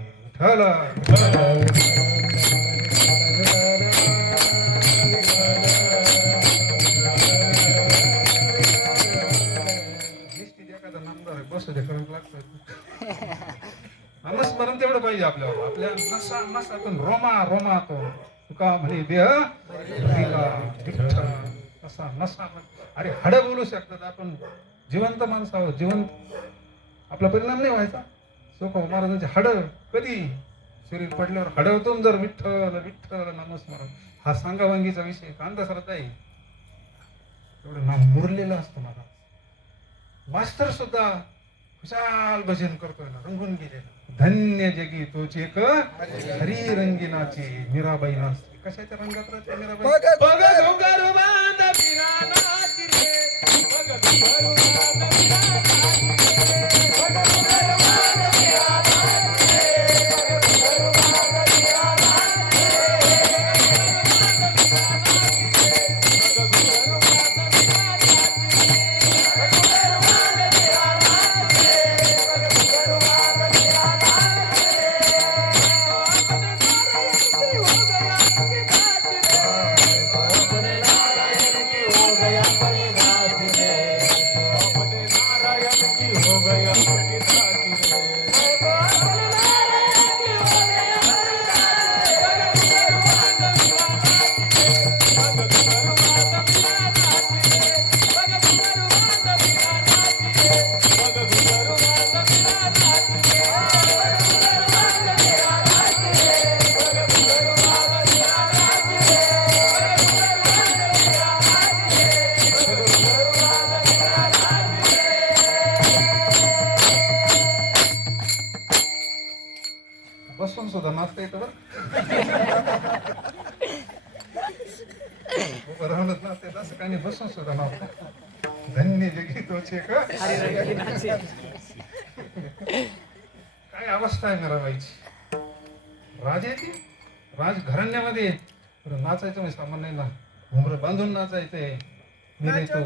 एखादा नामदार बसू दे, करंट लागतोय. नामस्मरण तेवढं पाहिजे आपल्यावर. आपल्या नसा नसातून रोमा तो तुका म्हणे देह नसा नसा. अरे हाडं बोलू शकतात. आपण जिवंत माणसं आहोत. जिवंत आपला परिणाम नाही व्हायचा. सोखो महाराजांचे हाडं कधी शरीर पडल्यावर हाडवतून जर विठ्ठल विठ्ठल नामस्मरण हा सांगावांगीचा विषय अंधश्रद्धा आहे. एवढं नाम मुरलेलं असतं महाराज. मास्तर सुद्धा खुशाल भजन करतोय ना, रंगून गेलेला. धन्य जगी तोच एक हरी रंगिनाची मीराबाई नाचते. कशाच्या रंगात राहते मीराबाई. सुद्धा नाचता येतं बरं. उभं राहूनच नाचता येतं असं काही नाही, बसून सुद्धा नाचता. धन्य जगी तोचे का. काय अवस्था आहे मीराबाईची. राजाची राजघराण्यामध्ये नाचायचं म्हणजे सामान्य ना. घुमरं बांधून नाचायचंय. मी तो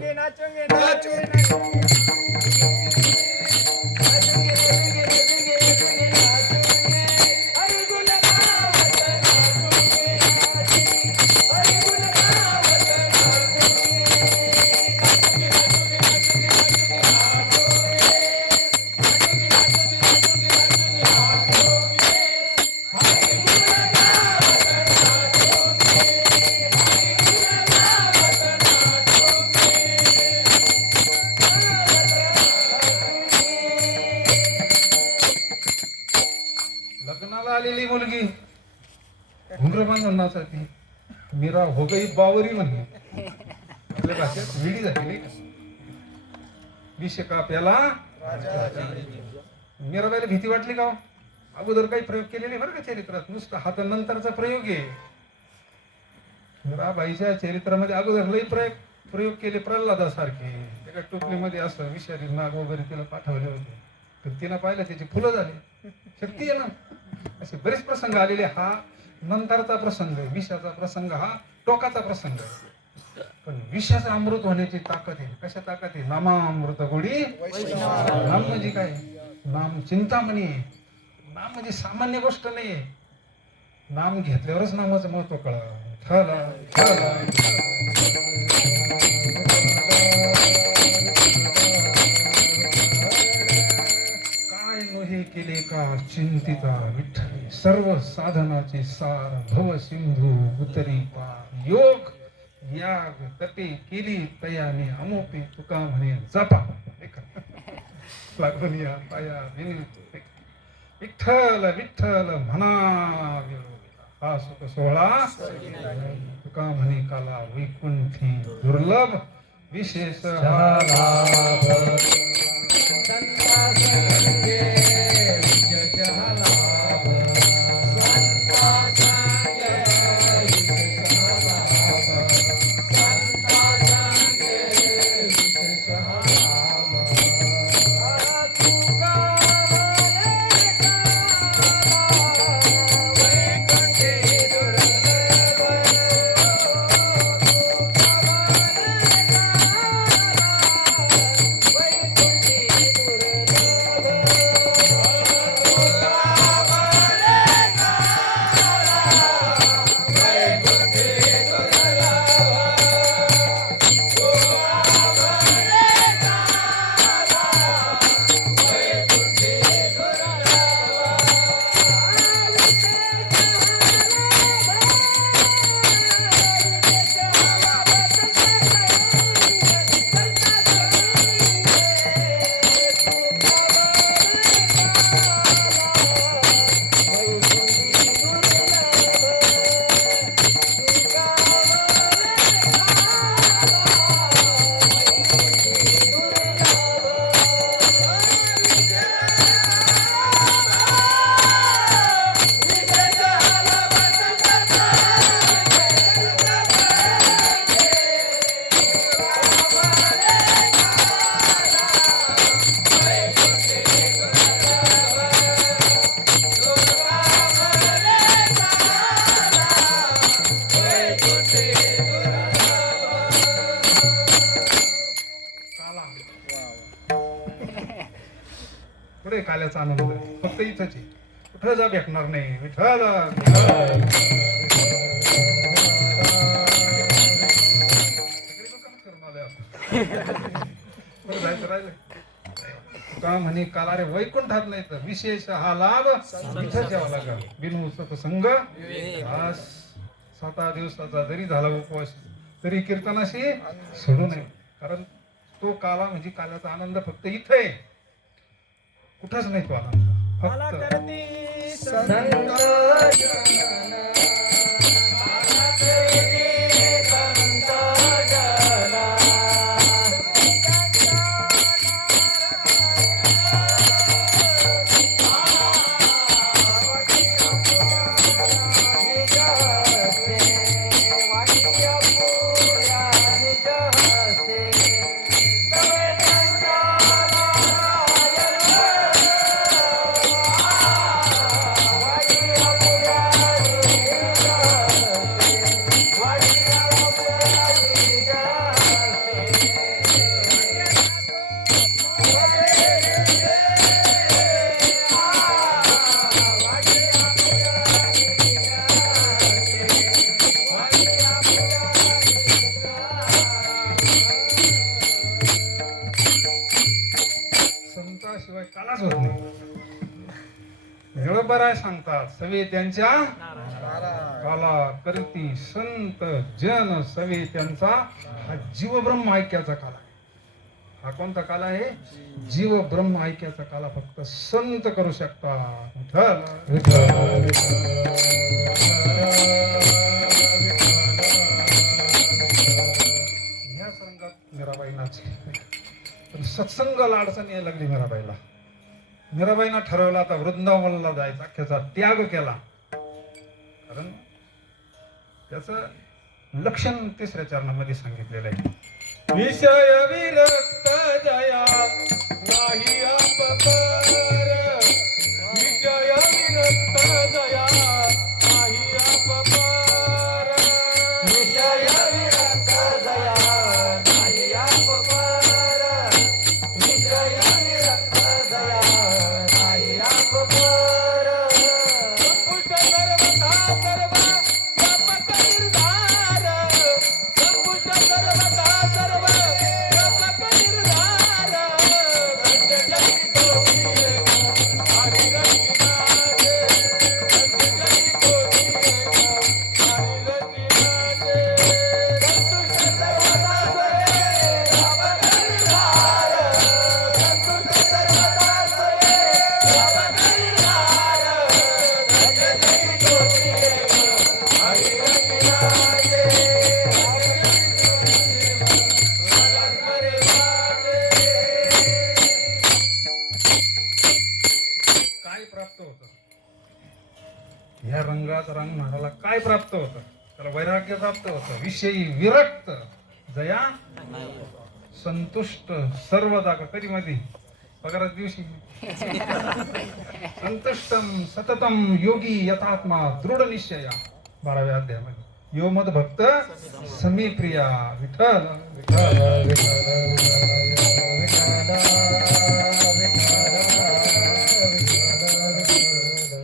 लग्नाला आलेली मुलगी घुंगर बांधून नाचायची. मीरा हो गई बावरी म्हणली. आपल्या भाषेत विडी झालेली. विष का प्याला मीराबाईला भीती वाटली का. अगोदर काही प्रयोग केलेले बरं का चरित्रात. नुसतं हा तर नंतरचा प्रयोग आहे. मीराबाईच्या चरित्रामध्ये अगोदर लई प्रयोग केले प्रल्हादासारखे. एका टोपलीमध्ये असं विषारी नाग वगैरे तिला पाठवले होते. तर तिनं पाहिलं त्याची फुलं झाली. शक्ती आहे ना. असे बरेच प्रसंग आलेले. हा नंतरचा प्रसंग. विषाचा प्रसंग हा टोकाचा प्रसंग. पण विषाचं अमृत होण्याची ताकद आहे. कशा ताकद आहे. नामामृत गोडी. नाम म्हणजे काय. नाम चिंतामणी. नाम म्हणजे सामान्य गोष्ट नाही. नाम घेतल्यावरच नामाचं महत्व कळलं. काय नोहे केले का चिंतिता विठ्ठल. सर्व साधनाचे सार भव सिंधू उतरी पार. योग याग तपे केली तयाने अमोपे तुका म्हणे जपा. लागून या पाया विठ्ठल विठ्ठल म्हणा. हा सुख सोहळा तुका म्हणे काला वैकुंठी दुर्लभ विशेष हा लाभ. पुढे काल्याचा आनंद फक्त इथंच आहे. कुठं जा भेटणार नाही. विठ्ठल जायचं राहिलं का म्हणे काला रे वैकुंठात नाही तर विशेष हा लाभ इथं द्यावा लागला. बिनु सत्संग. आज 7 दिवसाचा जरी झाला उपवास तरी कीर्तनाशी सोडू नये. कारण तो काला म्हणजे काल्याचा आनंद फक्त इथं आहे. कुठंच नाही तो आनंद. फक्त बरोबर आहे सांगतात सवे त्यांच्या महाराज काला करती संत जन सवे त्यांचा हा जीव ब्रह्म ऐक्याचा काला आहे. हा कोणता काला आहे? जीव ब्रह्म ऐक्याचा काला फक्त संत करू शकतात. ह्या संघात मीराबाई नाचली पण सत्संगाला अडचण यायला लागली मीराबाईला. मीराबाईनं ठरवलं आता वृंदावनला जायचा, अख्ख्याचा त्याग केला. कारण त्याचं लक्षण तिसऱ्या चरणामध्ये सांगितलेलं आहे. विषय विरक्त जया नाही अपकार, विषय विरक्त जया नाही अपकार, विषय विरक्त जया नाही अपकार, विषय विरक्त जया नाही अपकार. संपुट सर्वथा सर्व व्यापक निर्धार, संपुट सर्वथा सर्व व्यापक निर्धार. धन्य जगी तोही एक हरी रंगिनाचे, धन्य जगी तोही एक हरी रंगिनाचे. संतुष्ट सर्वथा सोये व्यापक निर्धार, संतुष्ट सर्वथा सोये व्यापक निर्धार. धन्य जगी तोही एक हरी रंगिनाचे, स्मरे वाटे. काय प्राप्त होतं? ह्या रंगात रंग महाराला काय प्राप्त होतं? त्याला वैराग्य प्राप्त होतं. विषयी विरक्त जया संतुष्ट सर्व जागा कधी मध्ये पगारात दिवशी संतुष्टम सततम योगी यथात्मा दृढ निश्चया 12व्या अध्यायामध्ये. यो मद भक्त समी प्रिया. विठ्ठल विठ्ठल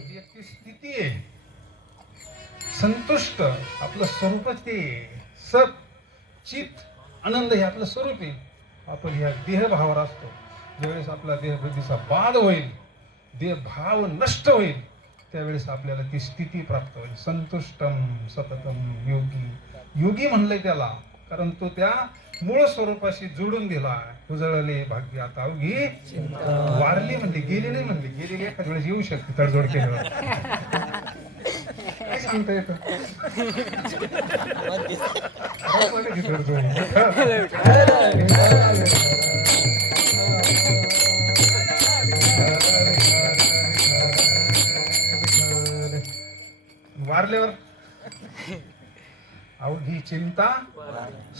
ही एक ती स्थिती आहे. संतुष्ट आपलं स्वरूपच ते सत चित आनंद हे आपलं स्वरूप आहे. आपण या देहभावावर असतो. ज्यावेळेस आपला देहबुद्धीचा बाध होईल, देहभाव नष्ट होईल, त्यावेळेस आपल्याला ती स्थिती प्राप्त होईल. संतुष्टम सततम योगी. योगी म्हणलंय त्याला कारण तो त्या मूळ स्वरूपाशी जोडून दिला. उजळले भाग्य आता अवघी वारली म्हणली, गेली नाही म्हणली. गेलेली एखाद्या वेळेस येऊ शकते तडजोड केल्यावर. काय सांगता येतं? वारल्यावर अवघी चिंता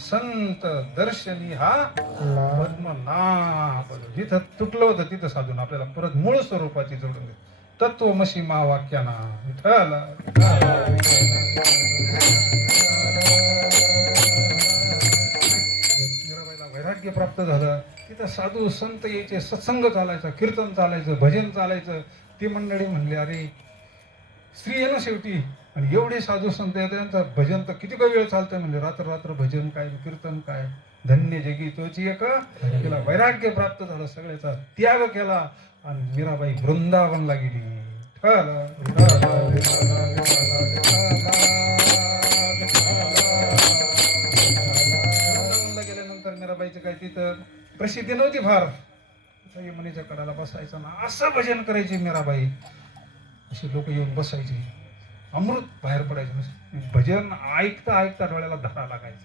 संत दर्शनी हा पद्मनाभ. जिथं तुटलं होतं तिथं साधून आपल्याला परत मूळ स्वरूपाची जोडून दे. तत्वमसी महावाक्याना. विठ्ठल मीराबाईला वैराग्य प्राप्त झालं. तिथं साधू संत यायचे, सत्संग चालायचा, कीर्तन चालायचं, भजन चालायचं. ती मंडळी म्हणली अरे स्त्री आहे ना शेवटी, आणि एवढे साधू संत आहेत त्यांचं भजन तर किती वेळ चालतंय म्हणजे. रात्र रात्र भजन काय कीर्तन काय. धन्य जगी तोची एक. तिला वैराग्य प्राप्त झालं, सगळ्याचा त्याग केला आणि मीराबाई वृंदावनला गेली. वृंदावनला गेल्यानंतर मीराबाईचं काय तिथं प्रसिद्धी नव्हती फार. यमुनेच्या कडाला बसायचं ना असं भजन करायची मीराबाई. असे लोक येऊन बसायचे, अमृत बाहेर पडायचं. भजन ऐकता ऐकता डोळ्याला धरा लागायचा.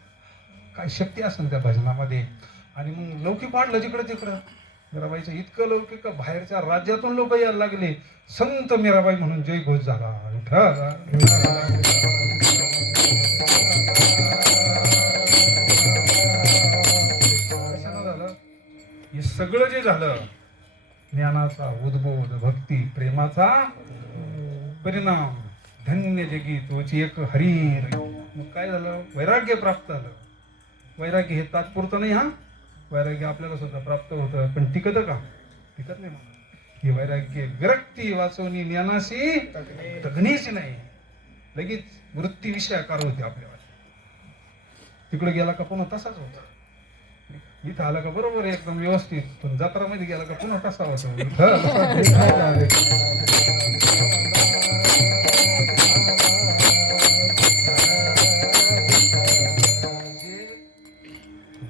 काय शक्ती असेल त्या भजनामध्ये. आणि मग लौकिक वाढलं जिकडं तिकडं. मीराबाईचं इतकं लौकिक बाहेरच्या राज्यातून लोक यायला लागले. संत मीराबाई म्हणून जय घोष झाला. कशानं झालं? हे सगळं जे झालं ज्ञानाचा उद्बोध, भक्ती, प्रेमाचा परिणाम. धन्य जगी तोची एक हरी. मग काय झालं? वैराग्य प्राप्त झालं. वैराग्य हे तात्पुरतं नाही. हा वैराग्य आपल्याला सुद्धा प्राप्त होतं, पण टिकत का? टिकत नाही. म्हणून हे वैराग्य विरक्ती वाचवणी ज्ञानाशी तगणीच नाही. लगेच वृत्ती विषयाकार होते आपल्याला. तिकडे गेला का पुन्हा तसाच होता. इथं आला का बरोबर एकदम व्यवस्थित, पण जत्रामध्ये गेला का पुन्हा तसा होता.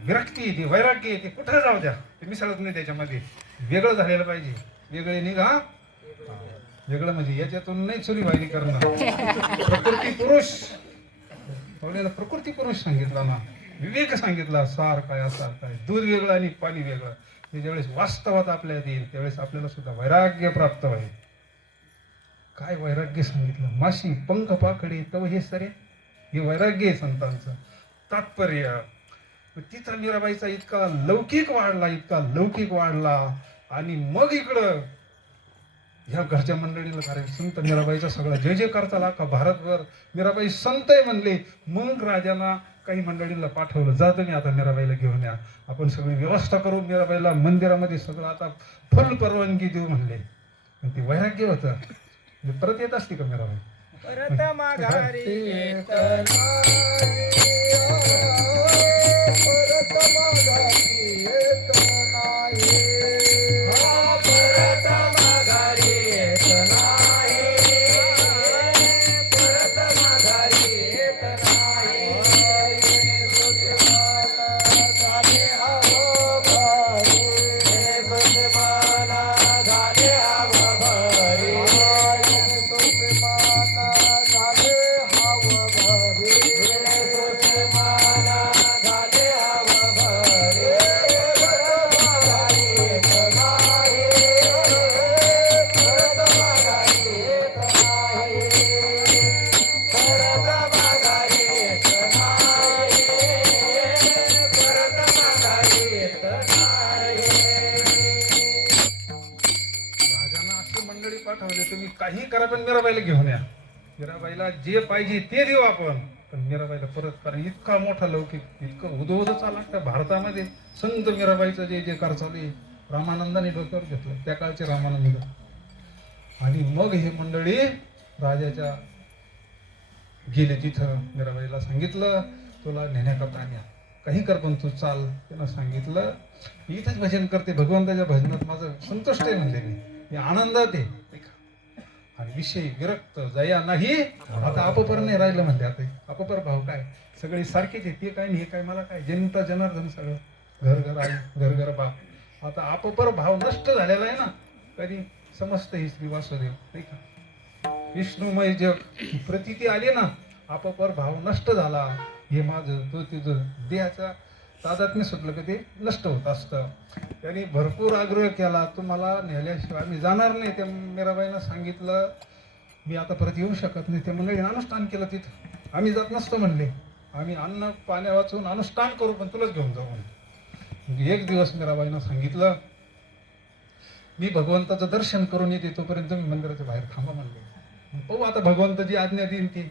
विरक्ती ती वैराग्य ते कुठं जाऊ द्या, ते मिसळत नाही त्याच्यामध्ये. वेगळं झालेलं पाहिजे. वेगळे निघा. वेगळं म्हणजे याच्यातून नाही चुरी वाहिली करणं. प्रकृती पुरुष थोड्याला प्रकृती पुरुष सांगितला ना, विवेक सांगितला. सार काय असार काय, दूध वेगळं आणि पाणी वेगळं. हे ज्यावेळेस वास्तवात आपल्याला येईल त्यावेळेस आपल्याला सुद्धा वैराग्य प्राप्त होईल. काय वैराग्य सांगितलं, माशी पंख पाखडे तव हे सरे, हे वैराग्य आहे संतांचं तात्पर्य. तिथं मीराबाईचा इतका लौकिक वाढला, इतका लौकिक वाढला. आणि मग इकडं ह्या घरच्या मंडळीला करायचं, संत मीराबाईचा सगळा जय जयकार चाला का भारतभर. मीराबाई संत आहे म्हणले. मग राजांना काही मंडळींना पाठवलं, जा तुम्ही आता मीराबाईला घेऊन या, आपण सगळी व्यवस्था करू, मीराबाईला मंदिरामध्ये सगळं आता फुल परवानगी देऊ म्हणले. ते वैराग्य होतं. परत येत असते का मीराबाई? परत माघारी येत परत माघारी येत नाही. परत माघारी येत नाही. परत माघारी येत नाही. झाले अवघारी. सुषमाना झाले अवघारी. सुषमाना झाले अवघारी. सुषमाना झाले अवघारी. परत माघारी येत नाही. परत माघारी येत नाही. परत माघारी येत नाही. परत माघारी येत नाही. राजांना अशी मंडळी पाठवली, तुम्ही काही करा पण मीराबाईला घेऊन या. मीराबाईला जे पाहिजे ते देऊ आपण, पण मीराबाईला परत. कारण इतका मोठा लौकिक, इतकं उदोदचा लागतं भारतामध्ये. संत मीराबाईचं जे जे कर चालू आहे, रामानंदाने डोक्यावर घेतलं, त्या काळचे रामानंद. आणि मग हे मंडळी राजाच्या गेले तिथं. मीराबाईला सांगितलं, तुला नेण्याकरता न्या, काही कर पण तू चाल. त्यानं सांगितलं, मी इथंच भजन करते, भगवंताच्या भजनात माझं संतुष्ट आहे म्हणले मी आनंदात आहे. आणि विषय विरक्त जया नाही. आता अपपर नाही राहिलं म्हणते. आता अपपर भाव काय, सगळे सारखेच आहे. ते काय नाही, हे काय, मला काय, जनता जनार्दन सगळं, घर घर आई, घर घर बाप. आता अपपर भाव नष्ट झालेला आहे ना. कधी समजतं ही श्री वासुदेव नाही का, विष्णुमय जग प्रतीती आली ना, अपपर भाव नष्ट झाला. हे माझं तो तुझं देहाचा तादात्म्य सुटलं की ते नष्ट होत असतं. त्यांनी भरपूर आग्रह केला, तुम्हाला नेल्याशिवाय आम्ही जाणार नाही. त्या मीराबाईनं सांगितलं, मी आता परत येऊ शकत नाही. त्या मंडळीने अनुष्ठान केलं तिथं. आम्ही जात नसतो म्हणले, आम्ही अन्न पाण्या वाचून अनुष्ठान करू, पण तुलाच घेऊन जाऊ म्हणले. एक दिवस मीराबाईनं सांगितलं, मी भगवंताचं दर्शन करून येते, तोपर्यंत तुम्ही मंदिराच्या बाहेर थांबा म्हणले. पाहू आता भगवंत जी आज्ञा देईन ती,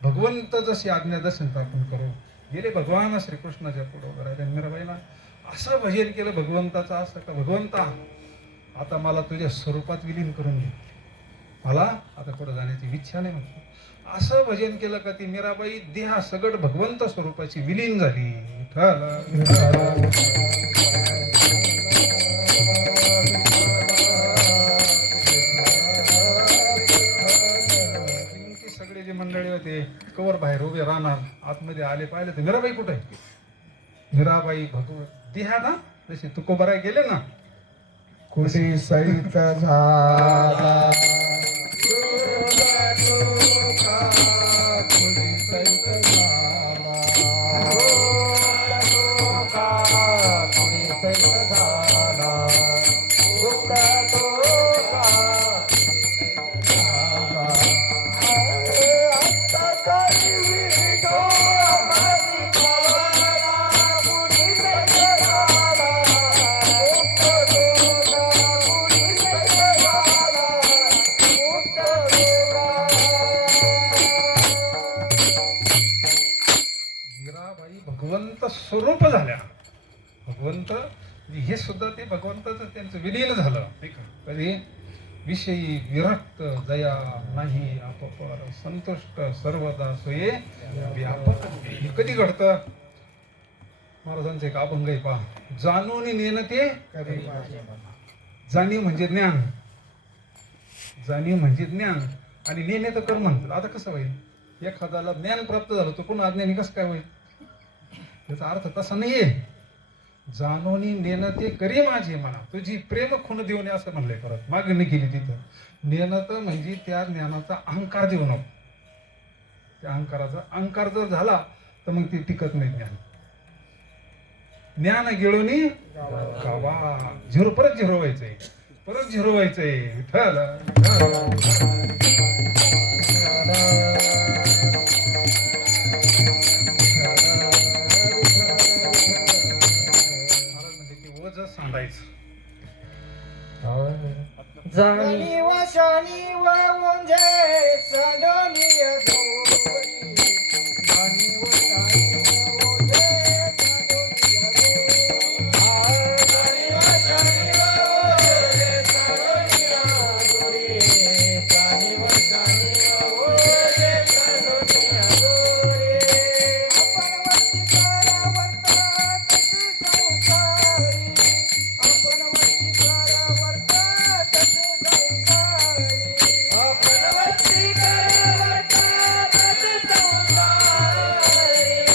भगवंत जशी आज्ञा दर्शन आपण करू. गेले भगवान श्रीकृष्णाच्या पुढे उभं राहिले. मीराबाईला असं भजन केलं भगवंताचं, असं का, भगवंता आता मला तुझ्या स्वरूपात विलीन करून घे, मला आता पुढे जाण्याची इच्छा नाही म्हणतो. असं भजन केलं का ती मीराबाई देहा सगट भगवंत स्वरूपाची विलीन झाली. सगळे जे मंडळी होते कवर बाहेर उभे राहणार, आतमध्ये आले, पाहिले तर मीराबाई कुठे आहे. मीराबाई भगवत देहा ना, जसे तुकोबाराय गेले ना, कुशी सहित झाला. कुशी सहित झाला. पुढे सैत झाला. दुःख तोका आता काही विठो आम्हासी पावाला. कुशी सहित झाला. मुक्त दोघा कुशी सहित झाला. मुक्त दोघा. मीराबाई भगवंत स्वरूप झाल्या. भगवंत हे सुद्धा ते भगवंताचं त्यांचं विलीन झालं. कधी विषयी विरक्त जया नाही अपपर, संतुष्ट सर्वदा सोये व्यापक. हे कधी घडतं? महाराजांचं एक अभंग आहे पहा, जाणून नेणं ते कधी माझे मन. जाणीव म्हणजे ज्ञान, जाणीव म्हणजे ज्ञान, आणि नेणे तर कर म्हणतात. आता कसं होईल, एखाद्याला ज्ञान प्राप्त झालं तो पुन्हा अज्ञानी कसं काय होईल? त्याचा अर्थ तसा नाहीये. जाणोनी नेणं ते करी माझे म्हणा, तुझी प्रेम खून देऊ नये असं म्हणलंय. परत मागणी केली तिथं. नेणं तर म्हणजे त्या ज्ञानाचा अहंकार देऊ नको. त्या अहंकाराचा अहंकार जर झाला तर मग ते टिकत नाही ज्ञान. ज्ञान गिळूनी गावा. झिरो परत झिरो व्हायचंय, परत झिरो व्हायचंय. विठ्ठल ओझ सांडायचं. जाणी व शानी व ओंजे सांडोनिय दोरी. जाणी व शानी व ओंजे सांडोनिय दोरी. जाणी व शानी व ओंजे सांडोनिय दोरी. जाणी व शानी व ओंजे सांडोनिय दोरी. आपण वस्ती करावरता तसे संसारी. आपण वस्ती करावरता तसे संसारी. आपण वस्ती करावरता तसे संसारी.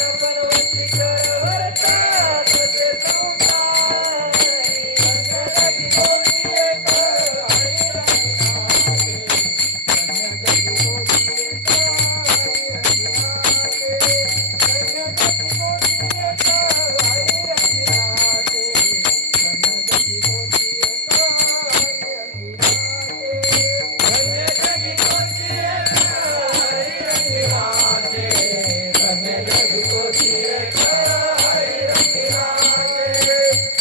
आपण वस्ती करावरता तसे संसारी. कन्याजगी गोदी एक हरी रंगीनाथे. कन्याजगी गोदी एक हरी रंगीनाथे. कन्याजगी गोदी एक हरी रंगीनाथे. कन्याजगी गोदी एक हरी रंगीनाथे. कन्याजगी गोदी एक हरी रंगीनाथे.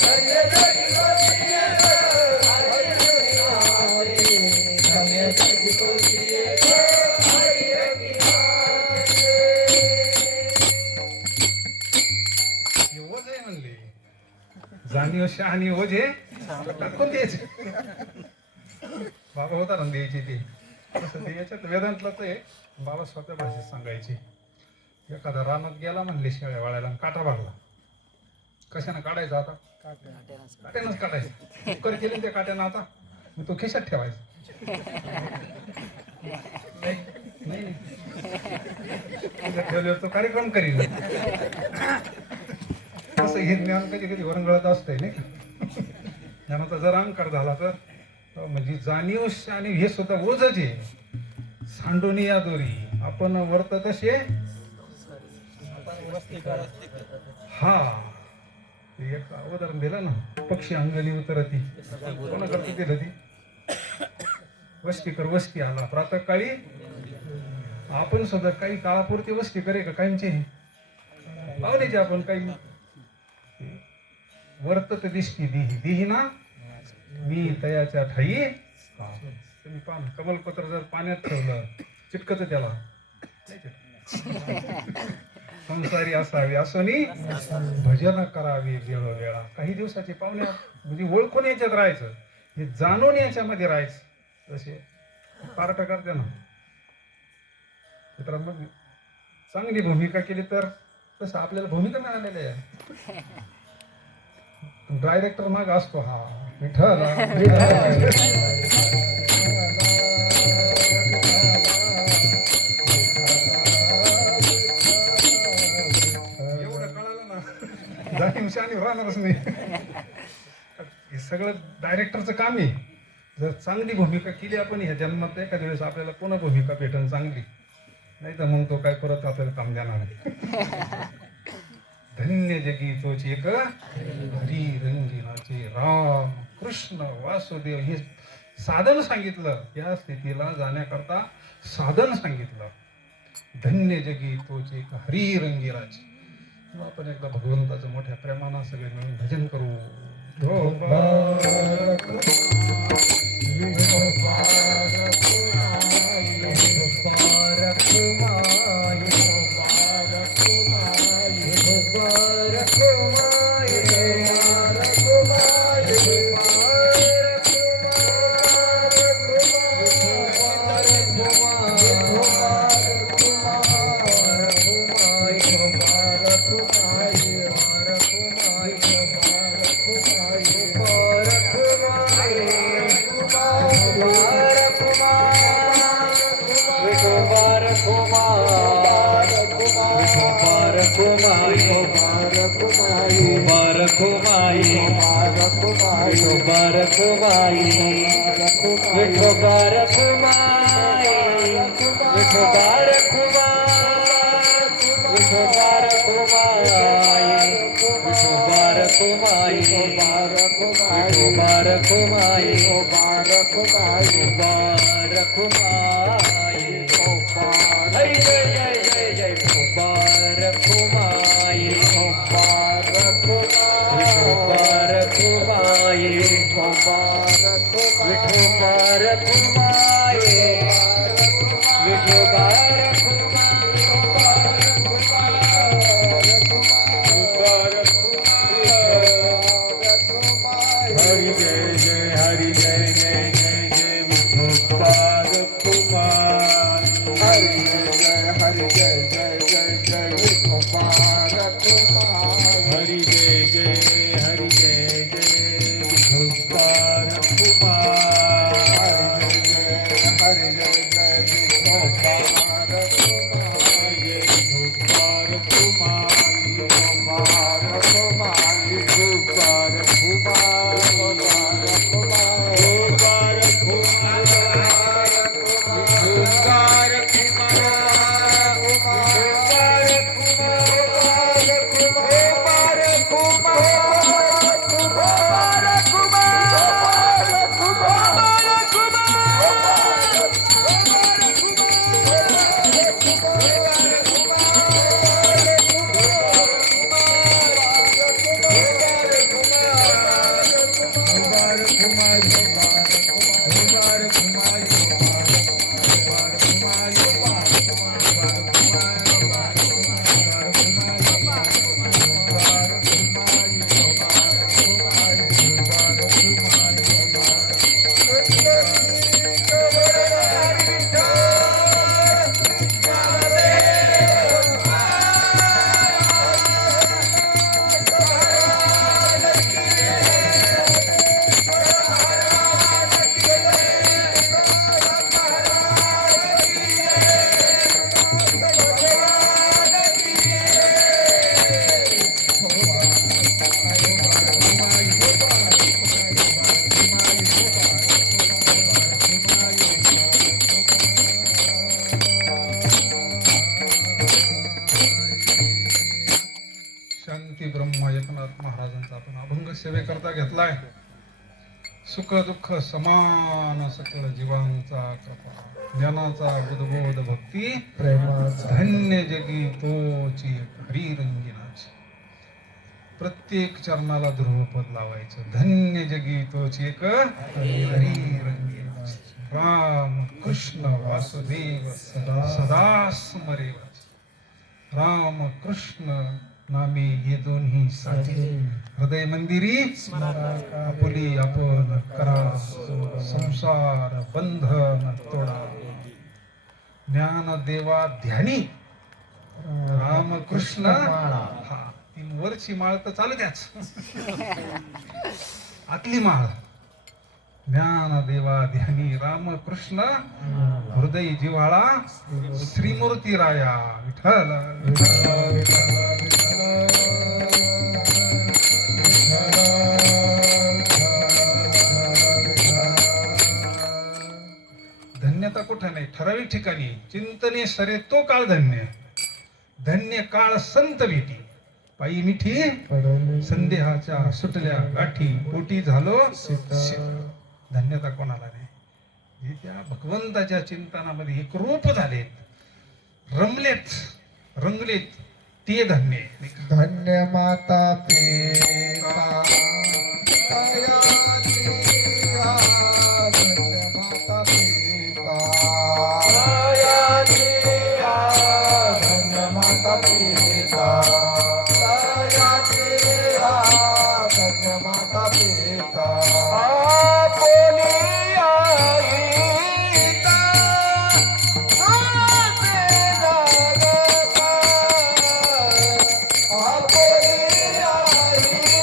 कन्याजगी गोदी एक हरी रंगीनाथे. कन्याजगी गोदी एक हरी रंगीनाथे. कन्याजगी गोदी एक हरी रंगीनाथे. हे ओझ आहे म्हणले. जाणीव शहाणी ओझे टाकून द्यायचे. बाबा होता ना द्यायचे ते. तसं ते याच्यात वेदांतलं ते बाबा स्वतः भाषेत सांगायचे. एखादा रानात गेला म्हणले शेळ्या वाळायला आणि काटा भरला. कशानं काढायचा आता? काट्यानंच काढायचं. कुकर केली त्या काट्यानं आता मग तो खिशात ठेवायचा. नाही ठेवल्यावर तो कार्यक्रम करील. तसं हे ज्ञान कधी कधी वरंगळत असतंय नाही का. ज्ञानाचा जर अहंकार झाला तर म्हणजे जाणीव आणि हे सुद्धा ओझच आहे. सांडोनी या दोरी आपण वर्त तसे. हा एक उदाहरण दिलं ना. पक्षी अंगणी उतरती. कोणाकरता दिलं ती? वस्ती कर वस्ती आला प्रातःकाळी. आपण सुद्धा काही काळापुरती वस्ती करे का काहींची पाहुण्याची आपण काही वर्तत दिसती दिही दिही ना मी तयाच्या ठाई. तुम्ही पहा ना, कमलपत्र जर पाण्यात ठेवलं चिटकत त्याला. संसारी असावे असोनी भजन करावे वेळोवेळा. काही दिवसाचे पाहुणे म्हणजे ओळखून याच्यात राहायचं, हे जाणून याच्यामध्ये राहायचं. तसे पार्ट करते ना मित्रांनो. चांगली भूमिका केली तर तसं आपल्याला भूमिका मिळालेली आहे. डायरेक्टर माग असतो हा विठ्ठल. एवढं कळालं ना जाणीव शाणी राहणारच नाही. हे सगळं डायरेक्टरचं काम आहे. जर चांगली भूमिका केली आपण ह्या जन्मात एखाद्या वेळेस आपल्याला पुन्हा भूमिका भेटन चांगली. नाही तर मग तो काय परत आपल्याला काम देणार नाही. धन्य जगी तोच एक हरी रंगीनाचे राम कृष्ण वासुदेव. हे साधन सांगितलं. या स्थितीला जाण्याकरता साधन सांगितलं. धन्य जगी तोच एक हरी रंगीराचे. आपण एकदा भगवंताचं मोठ्या प्रेमानं सगळे मिळून भजन करू. Bye. रखुमाई रखुमाई विठोबा रखुमाई विठोबा रखुमाई विठोबा रखुमाई विठोबा रखुमाई विठोबा रखुमाई विठोबा रखुमाई विठोबा रखुमाई हरी जय जय जय जय विठोबा रखुमाई विठोबा रखुमाई विठोबा रखुमाई विठोबा हरि जय जय हरि जय जय जय जय विठोबा रखुमाई हरि जय जय जय जय विठोबा रखुमाई हरि जय जय हरि जय जय विठोबा रखुमाई हरि जय जय विठोबा रखुमाई विठोबा रखुमाई विठोबा रखुमाई विठोबा रखुमाई शांती ब्रह्म एकनाथ महाराजांचा आपण अभंग सेवेकरता घेतलाय. सुख दुःख समान सकल जीवांचा कृपा ज्ञानाचा उद्बोध भक्ती प्रेमाचा धन्य जगी तोची हरी रंगिनाची. प्रत्येक चरणाला ध्रुवपद लावायचं. धन्य जगी तोची एक हरी रंगिनाची. राम कृष्ण वासुदेव सदा स्मरेवाची. राम कृष्ण नामे ये दोन्ही साथी हृदय मंदिरी आपुली आपण करा संसार बंधन तोडा. ज्ञान देवा ध्यानी राम कृष्ण हा तीन वरची माळ तर चालू द्याच. आतली माळ ज्ञान देवा ध्यानी राम कृष्ण हृदय जिव्हाळा श्रीमूर्ती राया विठ्ठल धन्यता कुठं नाही, ठराविक ठिकाणी. चिंतने सरे तो काळ धन्य. धन्य काळ संत भेटी पायी मिठी संदेहाच्या सुटल्या गाठी पोटी झालो शीतळ. धन्यता कोणाला नाही जे त्या भगवंताच्या चिंतनामध्ये एक रूप झालेत, रमलेत, रंगलेत, ते धन्य. धन्य माता पिता दयाची आ, धन्य माता पिता दयाची आ, धन्य माता पिता दयाची आ, धन्य माता पिता आपुली आईता आते लागता. आपुली आई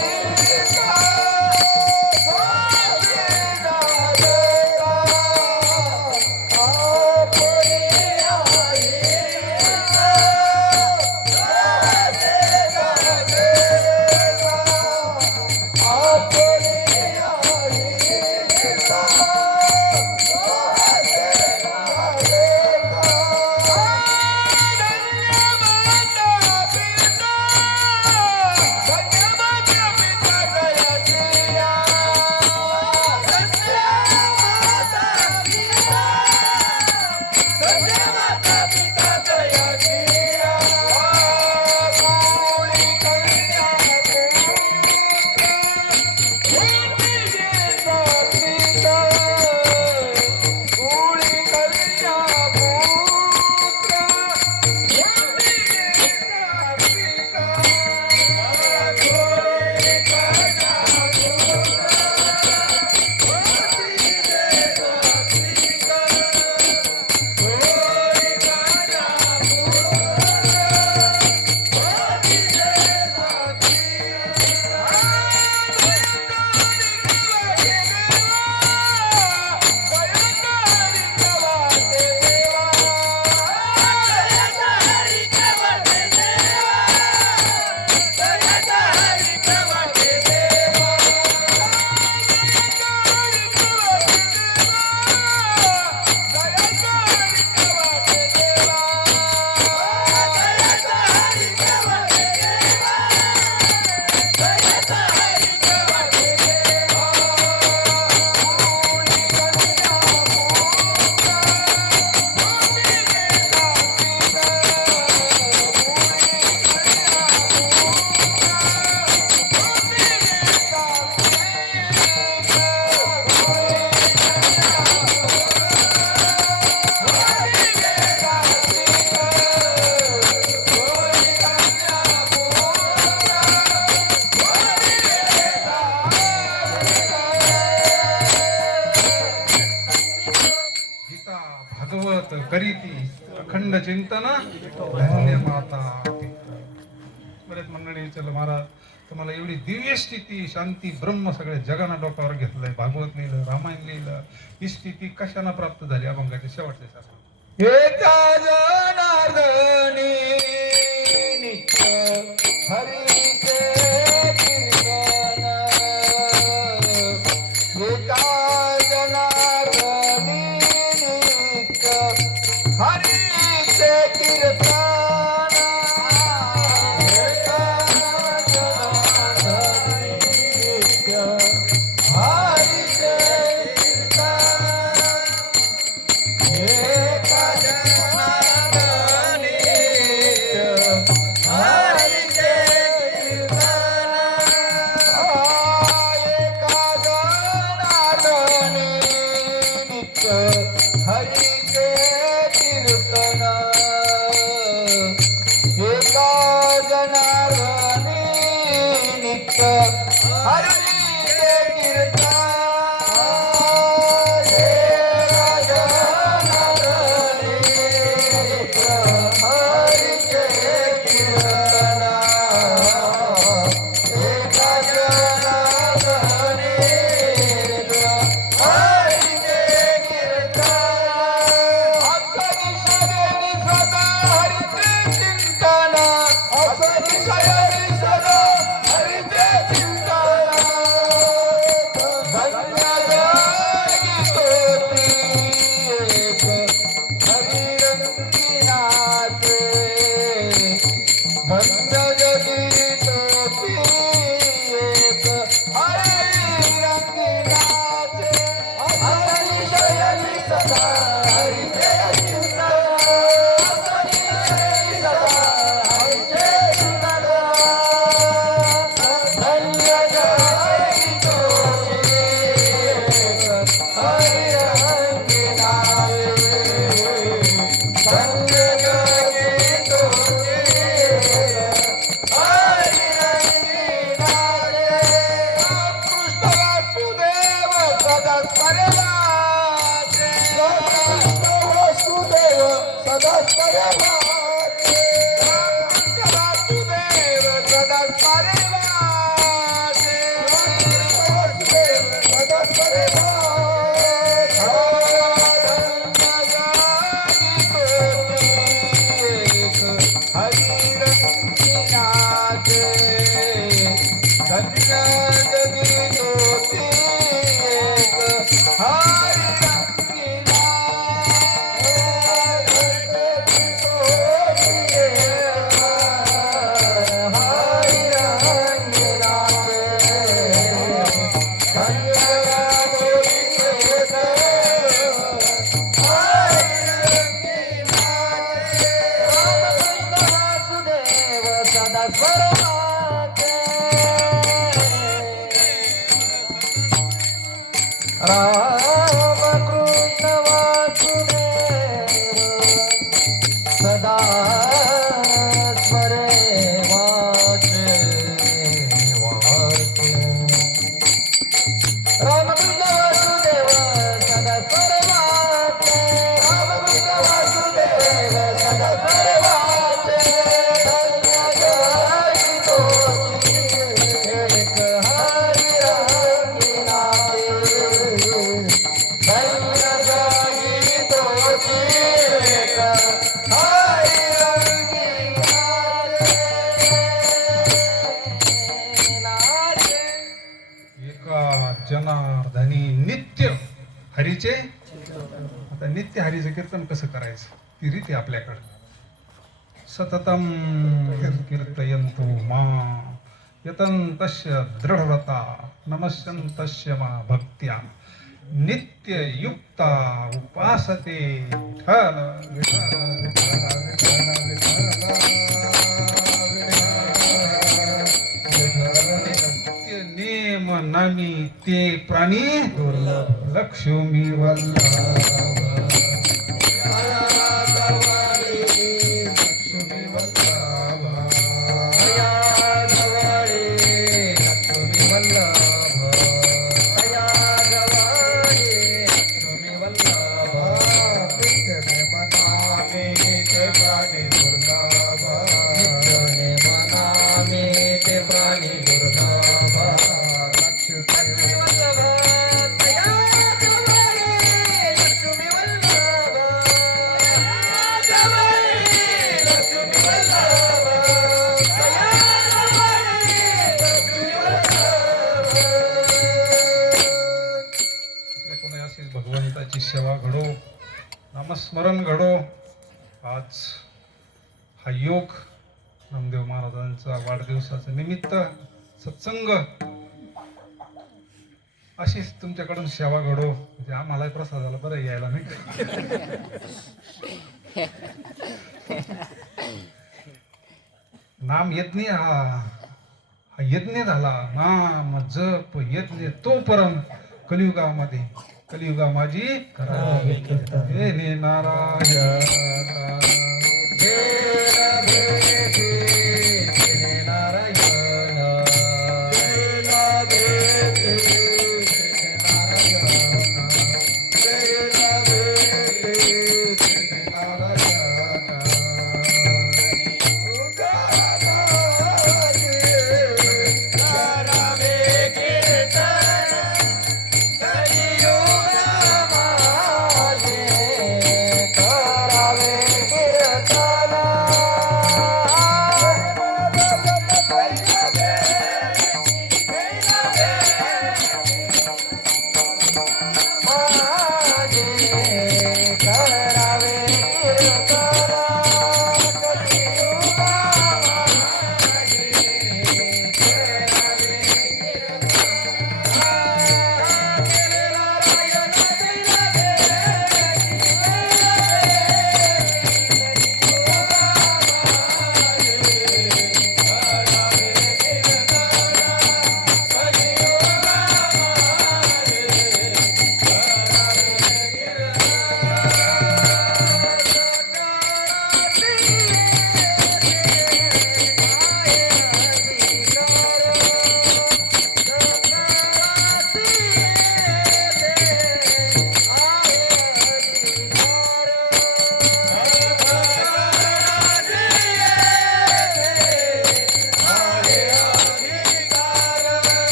चिंतन धन्य माता. बरेच मंडळी चल महाराज तुम्हाला एवढी दिव्य स्थिती शांती ब्रह्म सगळ्या जगानं डोक्यावर घेतलंय. भागवत लिहिलं, रामायण लिहिलं. ही स्थिती कशाने प्राप्त झाली? अभंगाचे शेवटचे शास्त्र. एका जनार्दनी नित्य हरीचे कीर्तन, एका जनार्दनी नित्य हरीचे कीर्तन, एका जनार्दनी नित्य हरीचे कीर्तन, एका जनार्दनी हरीचे कीर्तन, एका जनार्दनी नित्य हरीचे कीर्तन, एका जनार्दनी नित्य हरीचे कीर्तन, जनार्दनी नित्य हरीचे. आता नित्य हरीचं कीर्तन कसं करायचं ती रीती आपल्याकडे. सततम कीर्तयन्तु मा यतन्तस्य दृढव्रता नमस्यन्तस्य मा भक्त्या नित्ययुक्ता उपासते विठ्ठल नित्य नेम नामी ते प्राणी दुर्लभ लक्ष्मी वल्लभ. Thank you. गुरुनामा लक्ष्मी वल्लभ तया जवळे लक्ष्मी वल्लभ जवळे लक्ष्मी वल्लभ तया जवळे लक्ष्मी वल्लभ आपल्याकडून अशीच भगवंताची सेवा घडो, नामस्मरण घडो. आज हा योग नामदेव महाराजांचा वाढदिवसाचं निमित्त सत्संग अशीच तुमच्याकडून सेवा घडो. म्हणजे आम्हालाही प्रसादाला बरं यायला नाही नाम यज्ञ हा यज्ञ झाला. नाम जप यज्ञ तो परम कलियुगामध्ये. कलियुगा माझी करावे कीर्तन हे ने नारायण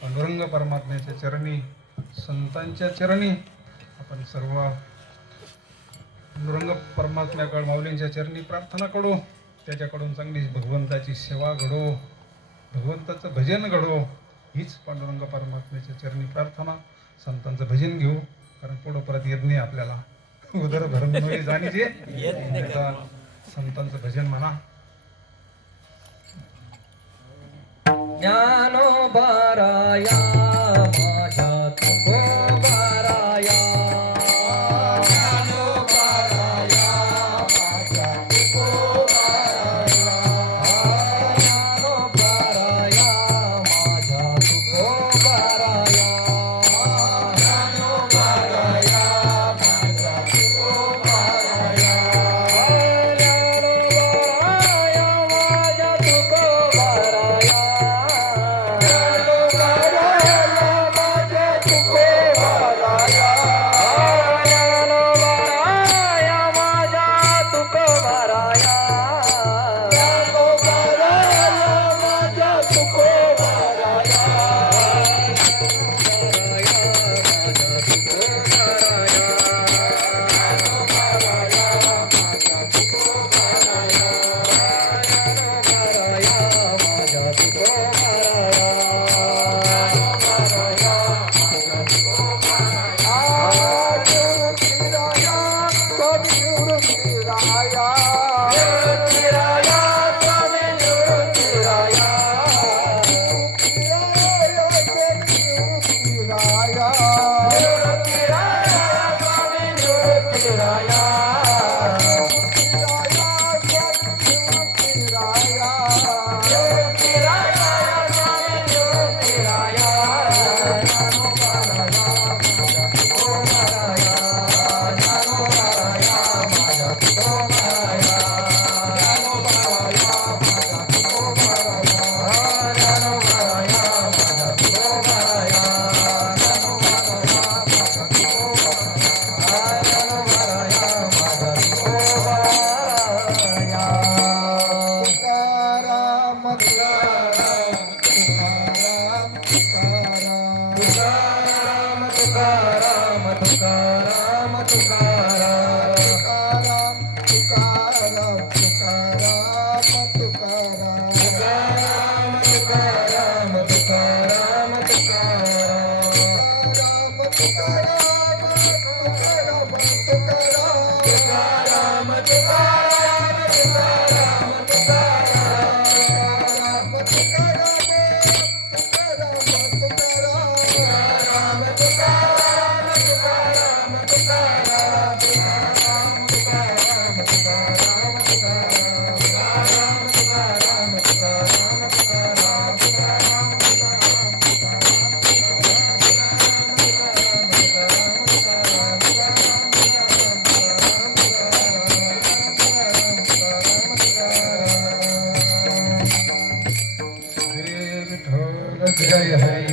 पांडुरंग परमात्म्याच्या चरणी, संतांच्या चरणी आपण सर्व पांडुरंग परमात्म्याकडे, माऊलींच्या चरणी प्रार्थना करू. त्याच्याकडून चांगली भगवंताची सेवा घडो, भगवंताचं भजन घडो. हीच पांडुरंग परमात्म्याच्या चरणी प्रार्थना. संतांचं भजन घेऊ, कारण पुढं परत यज्ञ आपल्याला उदर भरून जाणीचे संतांचं भजन म्हणा. ज्ञानोबाराया माझ्या तुकोबाराया, ज्ञानोबाराया माझ्या तुकोबाराया, ज्ञानोबाराया माझ्या तुकोबाराया, ज्ञानोबाराया माझ्या तुकोबाराया, ज्ञानोबाराया माझ्या तुकोबाराया. तुकाराम तुकाराम तुकाराम तुकाराम जय हरी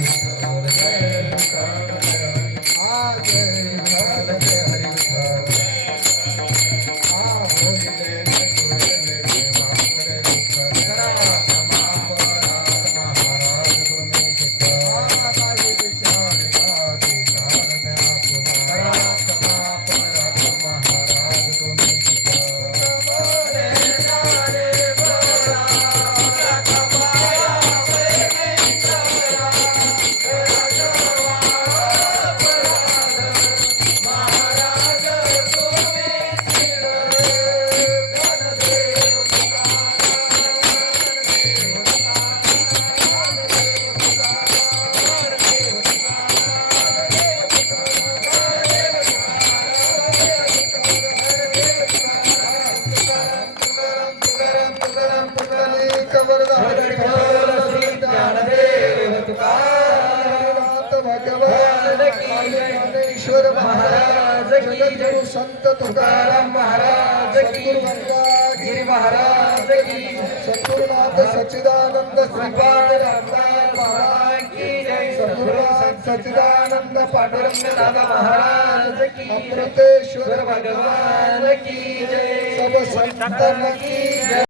ईश्वर महाराज की जय संत तुकाराम महाराज की गिरी महाराज की सद्गुरुनाथ सच्चिदानंद श्रीपाद रामदास महाराज की जय सद्गुरुनाथ सच्चिदानंद पांडुरंगनाथ महाराज की अमृतेश्वर भगवान की जय सब संतन की जय।